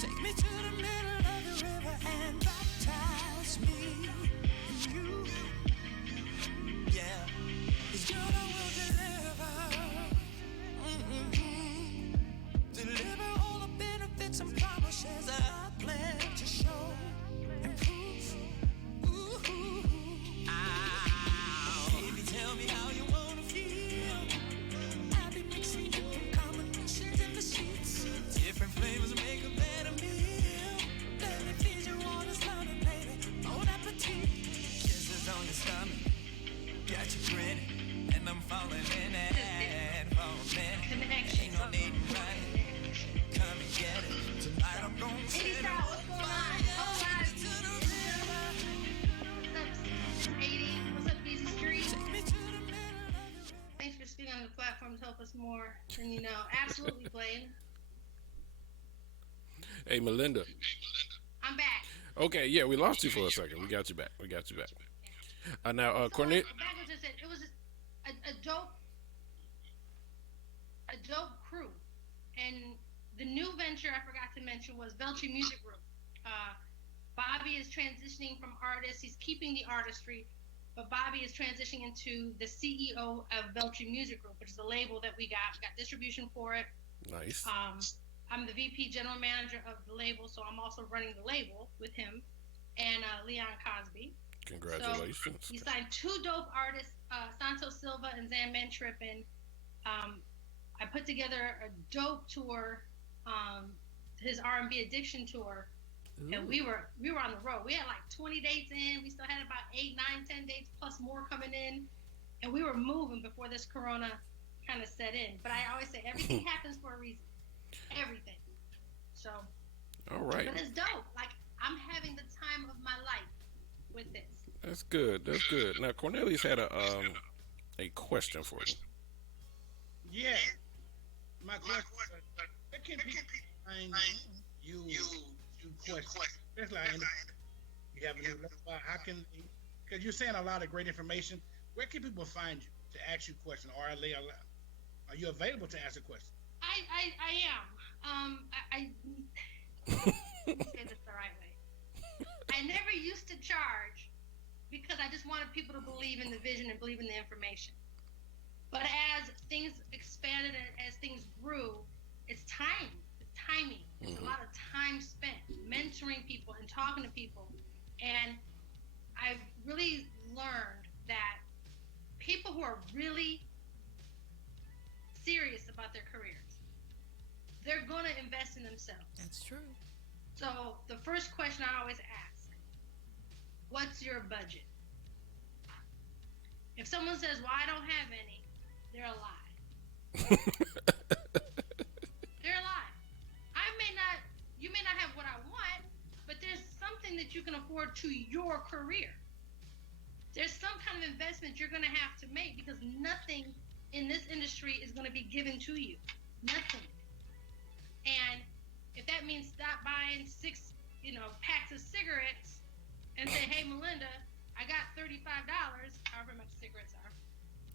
Take me to the middle of the river and baptize me in you. Yeah, 'cause you're the will deliver. Deliver all the benefits and promises that I plan to show and prove. Baby, tell me how you wanna feel. I'll be mixing different combinations in the sheets. Different flavors make a better meal. Let me feed you on a stomach, baby. Bon appetit. Kisses on your stomach, got you grinning, and I'm falling in it for a minute. Ain't no need to run it. Come and get it. Tonight I'm gonna set it on fire. Take me to the river. What's up, 80? What's up, Busy Street? Take me to the middle of the river. Thanks for speaking on the platform to help us more than you know. Absolutely, Blaine. Hey, Melinda. I'm back. Okay, yeah, we lost you for a second. We got you back. Now, Cornelius. Back was just it was just a dope crew, and the new venture I forgot to mention was Veltri Music Group. Bobby is transitioning from artist; he's keeping the artistry, but Bobby is transitioning into the CEO of Veltri Music Group, which is a label that we got distribution for it. Nice. I'm the VP general manager of the label, so I'm also running the label with him and Leon Cosby. Congratulations. So he signed two dope artists, Santos Silva and Zan Trippin. I put together a dope tour, his R&B Addiction tour, and we were on the road. We had 20 dates in. We still had about 8, 9, 10 dates plus more coming in, and we were moving before this Corona kind of set in. But I always say everything happens for a reason. Everything. So. All right. But it's dope. I'm having the time of my life with this. That's good. That's good. Now Cornelius had a question for you. Yeah. My question: where can people find you questions? Especially you have a new website. How can? Because you're saying a lot of great information. Where can people find you to ask you questions, or are you available to answer questions? I am. Let me say this the right way. I never used to charge because I just wanted people to believe in the vision and believe in the information. But as things expanded and as things grew, it's time. It's timing. It's a lot of time spent mentoring people and talking to people. And I've really learned that people who are really serious about their careers, they're going to invest in themselves. That's true. So the first question I always ask, what's your budget? If someone says, well, I don't have any, they're a lie. They're a lie. You may not have what I want, but there's something that you can afford to your career. There's some kind of investment you're going to have to make because nothing in this industry is going to be given to you. Nothing. And if that means stop buying 6, packs of cigarettes and say, hey, Melinda, I got $35, however much cigarettes are.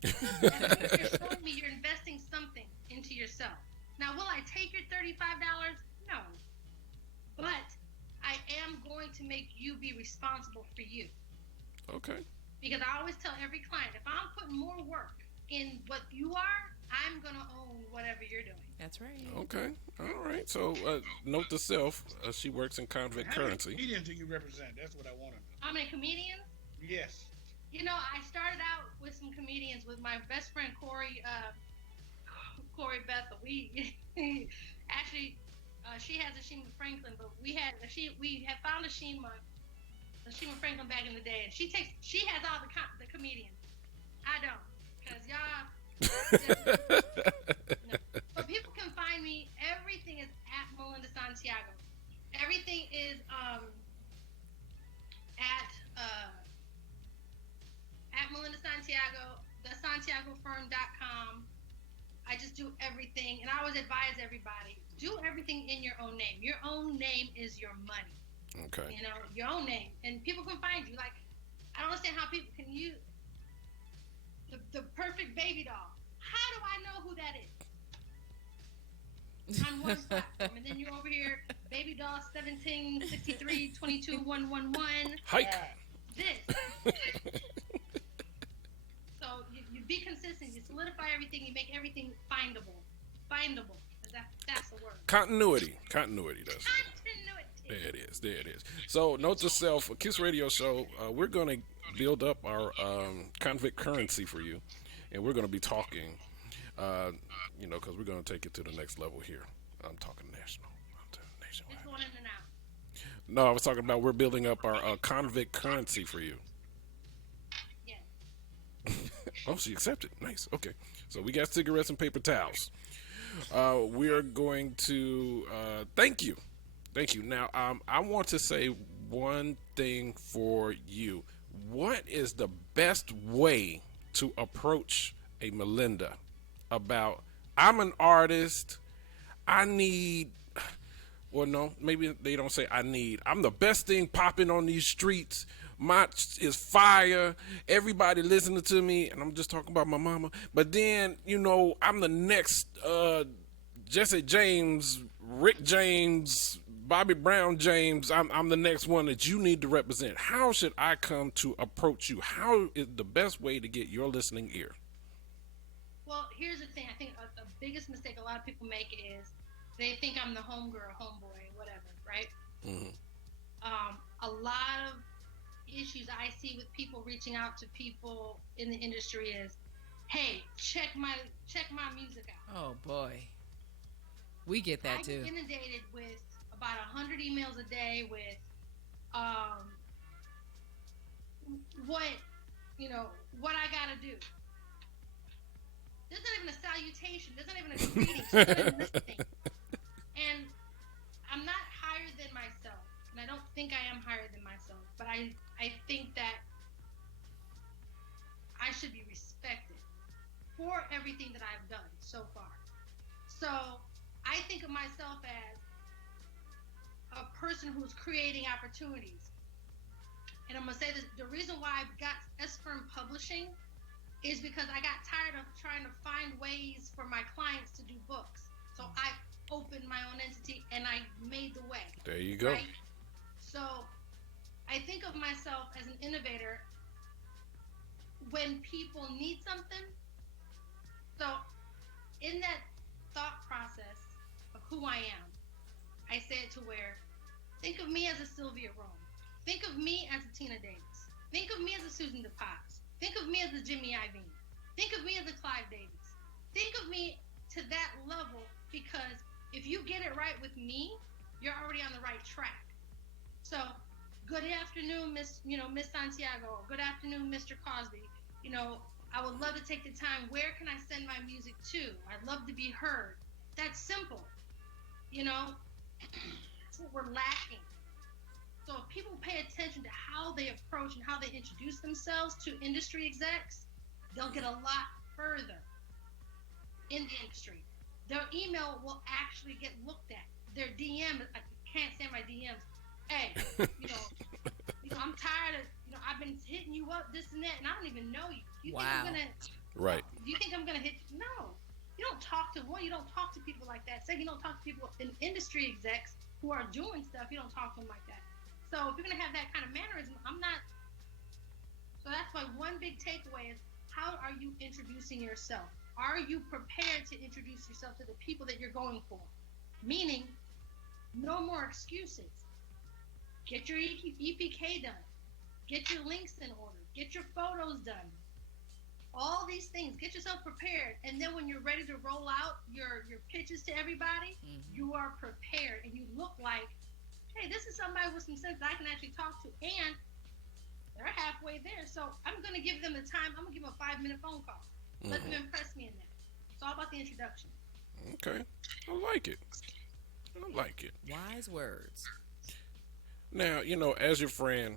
And you're showing me you're investing something into yourself. Now, will I take your $35? No. But I am going to make you be responsible for you. Okay. Because I always tell every client, if I'm putting more work in what you are, I'm going to own whatever you're doing. That's right. Okay. All right. So, note to self, she works in convict currency. How many comedians do you represent? That's what I want to know. How many comedians? Yes. I started out with some comedians with my best friend, Corey Bethel. We actually, she has Ashima Franklin, but we had found Ashima Franklin back in the day, and she has all the comedians. I don't, because y'all. No. But people can find me. Everything is at Melinda Santiago. Everything is at Melinda Santiago, thesantiagofirm.com. I just do everything, and I always advise everybody, do everything in your own name. Your own name is your money. Okay. Your own name, and people can find you. Like, I don't understand how people can use the perfect baby doll. How do I know who that is? On one platform, and then you're over here, baby doll 1763 22 111. Hike. This. So you be consistent. You solidify everything. You make everything findable. Findable. That's the word. Continuity. That's There it is. So, note to self, Kiss Radio Show, we're going to build up our convict currency for you, and we're going to be talking, because we're going to take it to the next level here. I'm talking national. Nationwide. It's going in and out. No, I was talking about we're building up our convict currency for you. Yes. Oh, she accepted. Nice. Okay. So, we got cigarettes and paper towels. We are going to thank you. Now, I want to say one thing for you. What is the best way to approach a Melinda about, I'm an artist, maybe they don't say I need. I'm the best thing popping on these streets. My is fire. Everybody listening to me, and I'm just talking about my mama. But then, I'm the next Jesse James, Rick James, Bobby Brown James. I'm the next one that you need to represent. How should I come to approach you? How is the best way to get your listening ear? Well, here's the thing. I think the biggest mistake a lot of people make is they think I'm the homegirl, homeboy, whatever, right? Mm-hmm. A lot of issues I see with people reaching out to people in the industry is, hey, check my music out. Oh boy, we get that too. I get inundated with about 100 emails a day with what I gotta do. There's not even a salutation. There's not even a greeting. There's not even listening. And I'm not higher than myself. and I don't think I am higher than myself, but I think that I should be respected for everything that I've done so far. So I think of myself as a person who's creating opportunities. And I'm going to say this, the reason why I got S-Firm Publishing is because I got tired of trying to find ways for my clients to do books. So I opened my own entity and I made the way. There you go. Right? So I think of myself as an innovator when people need something. So in that thought process of who I am, I say it to where, think of me as a Sylvia Rome. Think of me as a Tina Davis. Think of me as a Susan DePaz. Think of me as a Jimmy Iovine. Think of me as a Clive Davis. Think of me to that level, because if you get it right with me, you're already on the right track. So, good afternoon, Miss Santiago. Good afternoon, Mr. Cosby. I would love to take the time. Where can I send my music to? I'd love to be heard. That's simple. That's what we're lacking. So if people pay attention to how they approach and how they introduce themselves to industry execs, they'll get a lot further in the industry. Their email will actually get looked at. Their DM, I can't stand my DMs. Hey, I'm tired of, I've been hitting you up, this and that, and I don't even know you. You think I'm gonna? Right. Do you think I'm gonna hit you? No. You don't talk to you don't talk to people like that. Say you don't talk to people in industry execs who are doing stuff. You don't talk to them like that. So if you're gonna have that kind of mannerism, I'm not. So that's why one big takeaway is, how are you introducing yourself? Are you prepared to introduce yourself to the people that you're going for? Meaning, no more excuses. Get your EPK done. Get your links in order. Get your photos done. All these things. Get yourself prepared. And then when you're ready to roll out your pitches to everybody, you are prepared and you look like, hey, this is somebody with some sense that I can actually talk to. And they're halfway there. So I'm going to give them the time. I'm going to give them a 5-minute phone call. Let them impress me in that. It's all about the introduction. Okay. I like it. Wise words. Now, as your friend,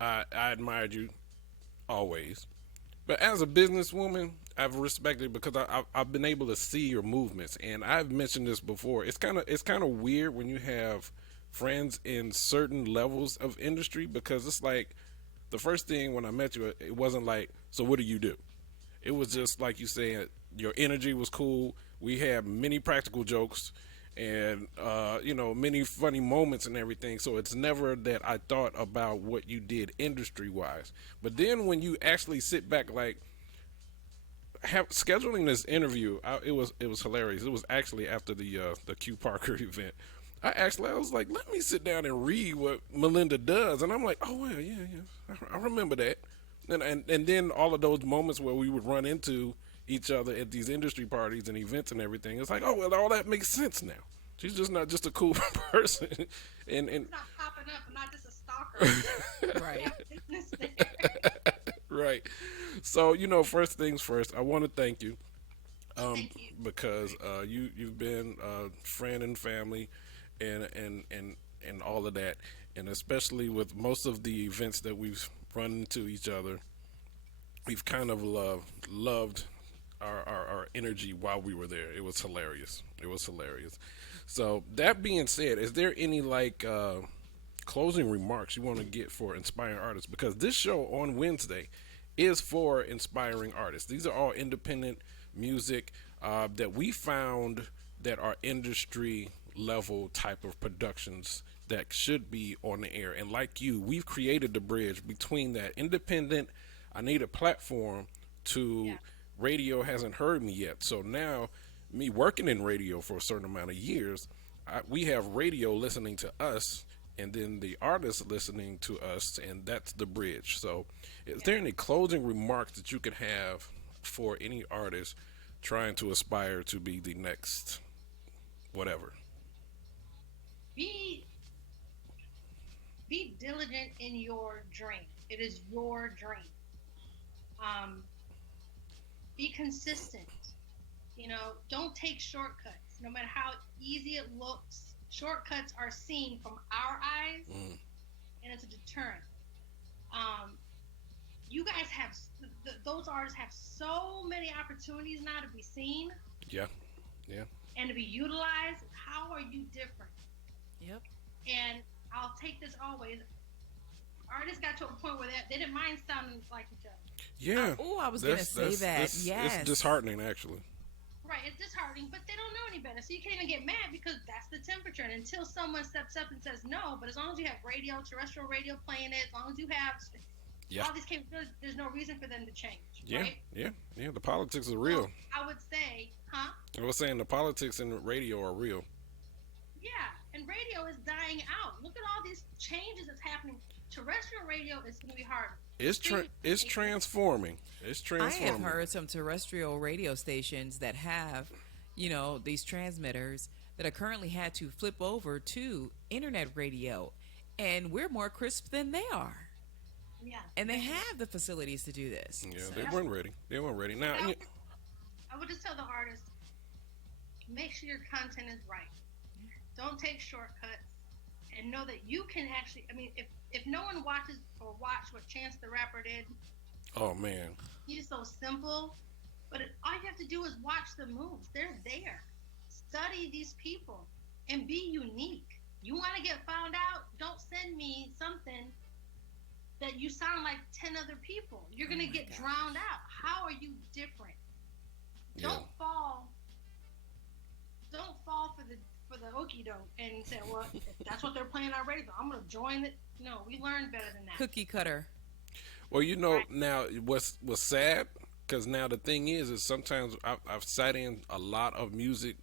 I admired you always. But as a businesswoman, I've respected, because I've been able to see your movements. And I've mentioned this before. It's kind of weird when you have friends in certain levels of industry, because it's like, the first thing when I met you, it wasn't like, so what do you do? It was just like you said, your energy was cool. We had many practical jokes and, many funny moments and everything. So it's never that I thought about what you did industry wise. But then when you actually sit back, like, scheduling this interview, it was hilarious. It was actually after the Q Parker event. I was like, let me sit down and read what Melinda does. And I'm like, oh, well, yeah. I remember that. And then all of those moments where we would run into each other at these industry parties and events and everything. It's like, oh, well, all that makes sense now. She's just not just a cool person. and It's not popping up. I'm not just a stalker. Right. Right. So, first things first, I want to thank you. Because you've been a friend and family and all of that, and especially with most of the events that we've run into each other, we've kind of loved our energy while we were there. It was hilarious. So that being said, is there any closing remarks you want to get for inspiring artists? Because this show on Wednesday is for inspiring artists. These are all independent music that we found that are industry level type of productions that should be on the air. And like you, we've created the bridge between that independent, I need a platform, to radio hasn't heard me yet. So now, me working in radio for a certain amount of years, we have radio listening to us, and then the artists listening to us, and that's the bridge. So is there any closing remarks that you could have for any artist trying to aspire to be the next whatever? Be diligent in your dream. It is your dream. Be consistent. Don't take shortcuts. No matter how easy it looks shortcuts are seen from our eyes, and it's a deterrent. You guys have those artists have so many opportunities now to be seen. Yeah. And to be utilized. How are you different? Yep. And I'll take this always. Artists got to a point where they didn't mind sounding like each other. Yeah. Oh, I was going to say that. Yes. It's disheartening, actually. Right, it's disheartening, but they don't know any better. So you can't even get mad because that's the temperature. And until someone steps up and says no, but as long as you have radio, terrestrial radio playing it, as long as you have all these capabilities, there's no reason for them to change. Right? Yeah. The politics are real. So I would say, I was saying the politics in radio are real. Yeah, and radio is dying out. Look at all these changes that's happening. Terrestrial radio is going to be harder. It's transforming. It's transforming. I have heard some terrestrial radio stations that have, these transmitters that are currently had to flip over to internet radio, and we're more crisp than they are. Yeah. And they have the facilities to do this. Yeah, they weren't ready. Now, I would just tell the artist, make sure your content is right. Don't take shortcuts, and know that you can actually. I mean, if no one watches or watched what Chance the Rapper did, oh man, he's so simple. But all you have to do is watch the moves. They're there. Study these people and be unique. You want to get found out? Don't send me something that you sound like 10 other people. You're gonna get drowned out. How are you different? Yeah. Don't fall for the okie doke and say, well, if that's what they're playing on radio, I'm gonna join it. No, we learned better than that. Cookie cutter. Well, now what's sad, because now the thing is sometimes I've sat in a lot of music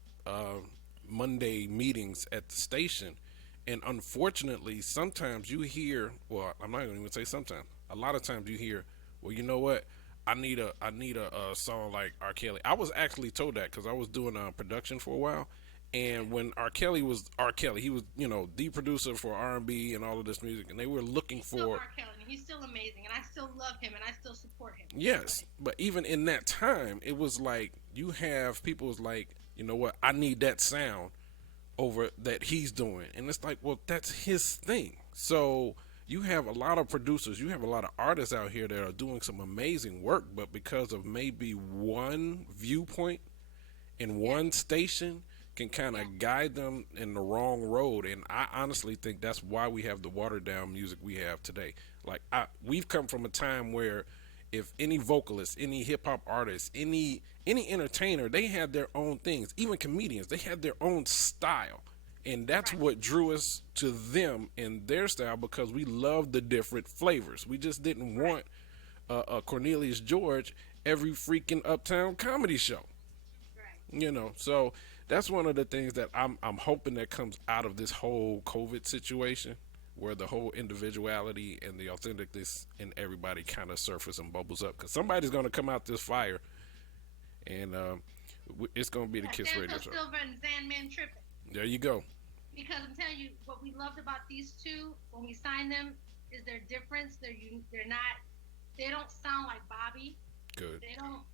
Monday meetings at the station, and unfortunately sometimes you hear, well, I'm not gonna even say sometimes, a lot of times you hear, well, you know what, I need a song like R. Kelly. I was actually told that because I was doing production for a while, and when R. Kelly was R. Kelly, he was the producer for R&B and all of this music, and they were looking for R. Kelly. He's still amazing, and I still love him, and I still support him. Yes, but even in that time, it was like you have people was like, you know what, I need that sound over that he's doing, and it's like, well, that's his thing. So you have a lot of producers, you have a lot of artists out here that are doing some amazing work, but because of maybe one viewpoint in one station can kind of guide them in the wrong road. And I honestly think that's why we have the watered down music we have today. Like we've come from a time where if any vocalist, any hip hop artist, any entertainer, they had their own things. Even comedians, they had their own style. And that's what drew us to them and their style, because we loved the different flavors. We just didn't want a Cornelius George every freaking Uptown Comedy show. So that's one of the things that I'm hoping that comes out of this whole COVID situation, where the whole individuality and the authenticness in everybody kind of surface and bubbles up, because somebody's going to come out this fire, and it's going to be the Kiss Radio Show. Silver and Zandman tripping. There you go. Because I'm telling you, what we loved about these two when we signed them is their difference. They don't sound like Bobby. Good. They don't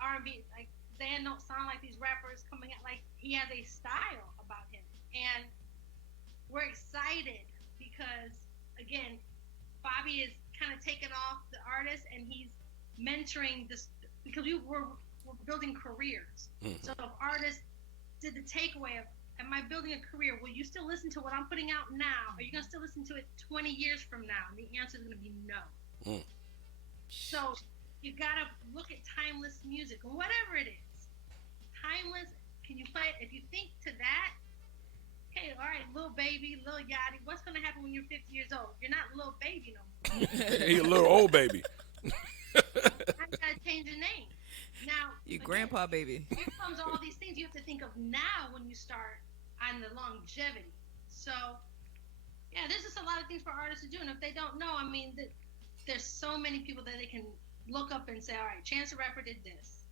R&B like Zan don't sound like these rappers coming out. Like, he has a style about him, and we're excited because again, Bobby is kind of taking off the artist, and he's mentoring this, because we're building careers. So if artists did the takeaway of, am I building a career? Will you still listen to what I'm putting out now? Are you going to still listen to it 20 years from now? And the answer is going to be no. So you got to look at timeless music, whatever it is. Timeless, can you play it? If you think to that, hey, all right, Lil Baby, Lil Yachty, what's going to happen when you're 50 years old? You're not Lil Baby no more. You're a little old baby. I got to change your name. Now, you grandpa baby. Here comes all these things you have to think of now when you start on the longevity. So, yeah, there's just a lot of things for artists to do. And if they don't know, I mean, there's so many people that they can look up and say, all right, Chance the Rapper did this.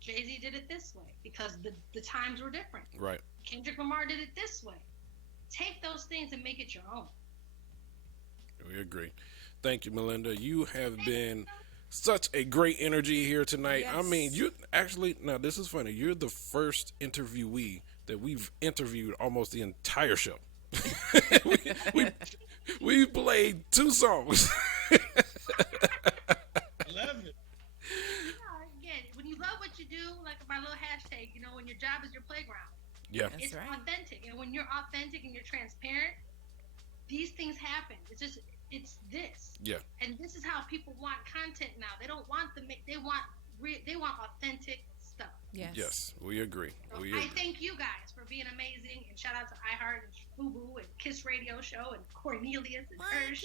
Jay-Z did it this way, because the times were different. Right. Kendrick Lamar did it this way. Take those things and make it your own. We agree. Thank you, Melinda. You have been such a great energy here tonight. Yes. I mean, you actually, now this is funny. You're the first interviewee that we've interviewed almost the entire show. we played 2 songs. Love it. Again, when you love what you do, like my little hashtag, when your job is your playground. Yeah. It's authentic. And when you're authentic and you're transparent, these things happen. It's this. Yeah. And this is how people want content now. They don't want they want authentic stuff. Yes, we agree. So I thank you guys for being amazing, and shout out to iHeart and FUBU and Kiss Radio Show and Cornelius and Hirsch,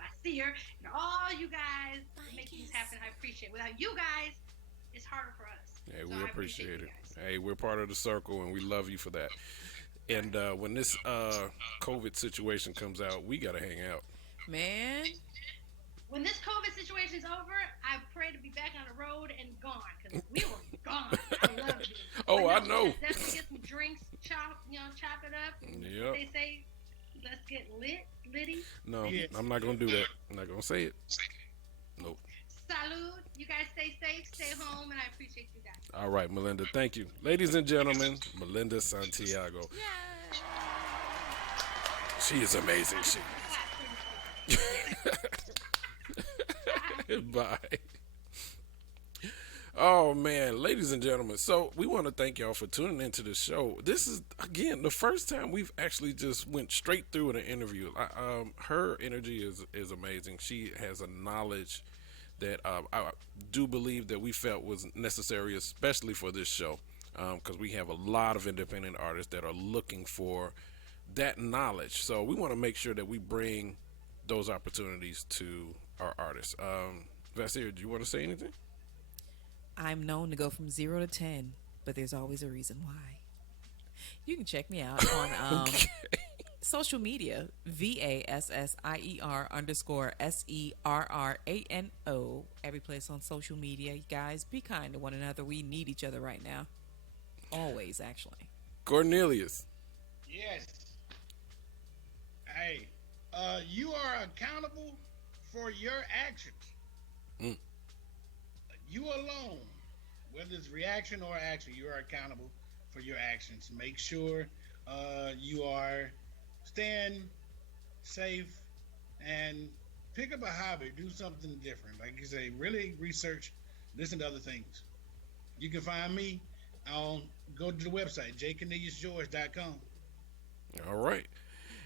Basir, and all you guys that make these happen. I appreciate it. Without you guys, it's harder for us. Hey, So we I appreciate it. you guys. Hey, we're part of the circle, and we love you for that. And when this COVID situation comes out, we got to hang out. Man. When this COVID situation's over, I pray to be back on the road and gone, because we were gone. I love you. Oh, But I know. Let's definitely get some drinks, chop it up. And Yep. They say, let's get litty. No, Yes. I'm not going to do that. I'm not going to say it. Nope. Salud. You guys stay safe, stay home, and I appreciate you guys. All right, Melinda, thank you. Ladies and gentlemen, Melinda Santiago. She is amazing. Bye. Oh, man. Ladies and gentlemen, so we want to thank y'all for tuning into the show. This is, again, the first time we've actually just went straight through an interview. Her energy is amazing. She has a knowledge that I do believe that we felt was necessary, especially for this show, because we have a lot of independent artists that are looking for that knowledge. So we want to make sure that we bring those opportunities to our artists. Vasir, do you want to say anything? I'm known to go from 0 to 10, but there's always a reason why. You can check me out on social media, VASSIER_SERRANO. Every place on social media. You guys, be kind to one another. We need each other right now. Always, actually. Cornelius. Yes. Hey, you are accountable for your actions. You alone, whether it's reaction or action, you are accountable for your actions. Make sure you are staying safe and pick up a hobby. Do something different. Like you say, really research, listen to other things. You can find me on, go to the website, jcorneliusgeorge.com. All right.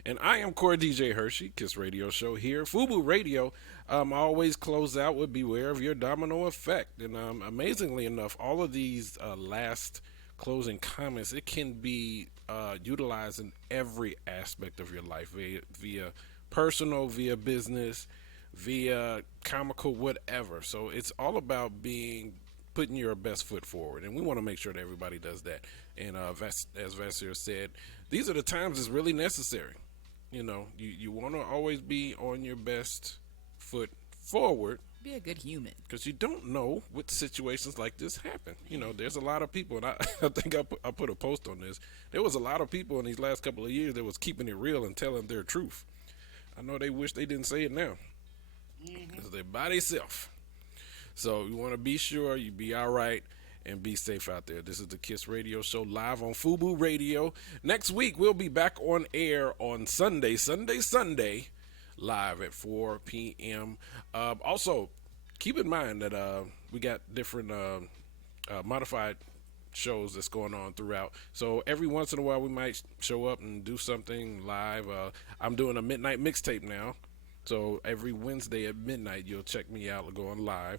And I am Core DJ Hershey, Kiss Radio Show here. FUBU Radio. I always close out with Beware of Your Domino Effect. And amazingly enough, all of these last closing comments, it can be utilized in every aspect of your life, via personal, via business, via comical, whatever. So it's all about putting your best foot forward. And we want to make sure that everybody does that. And as Vasir said, these are the times it's really necessary. You know, you want to always be on your best foot forward. Be a good human. Because you don't know what situations like this happen. You know, there's a lot of people, and I think I put a post on this. There was a lot of people in these last couple of years that was keeping it real and telling their truth. I know they wish they didn't say it now. Because they're by themselves. So you want to be sure you be all right and be safe out there. This is the Kiss Radio Show live on FUBU Radio. Next week, we'll be back on air on Sunday, live at 4 p.m. Also, keep in mind that we got different modified shows that's going on throughout. So every once in a while, we might show up and do something live. I'm doing a midnight mixtape now. So every Wednesday at midnight, you'll check me out going live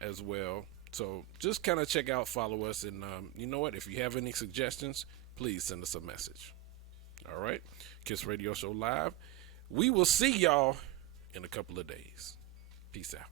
as well. So just kind of check out, follow us, and you know what? If you have any suggestions, please send us a message. All right? Kiss Radio Show Live. We will see y'all in a couple of days. Peace out.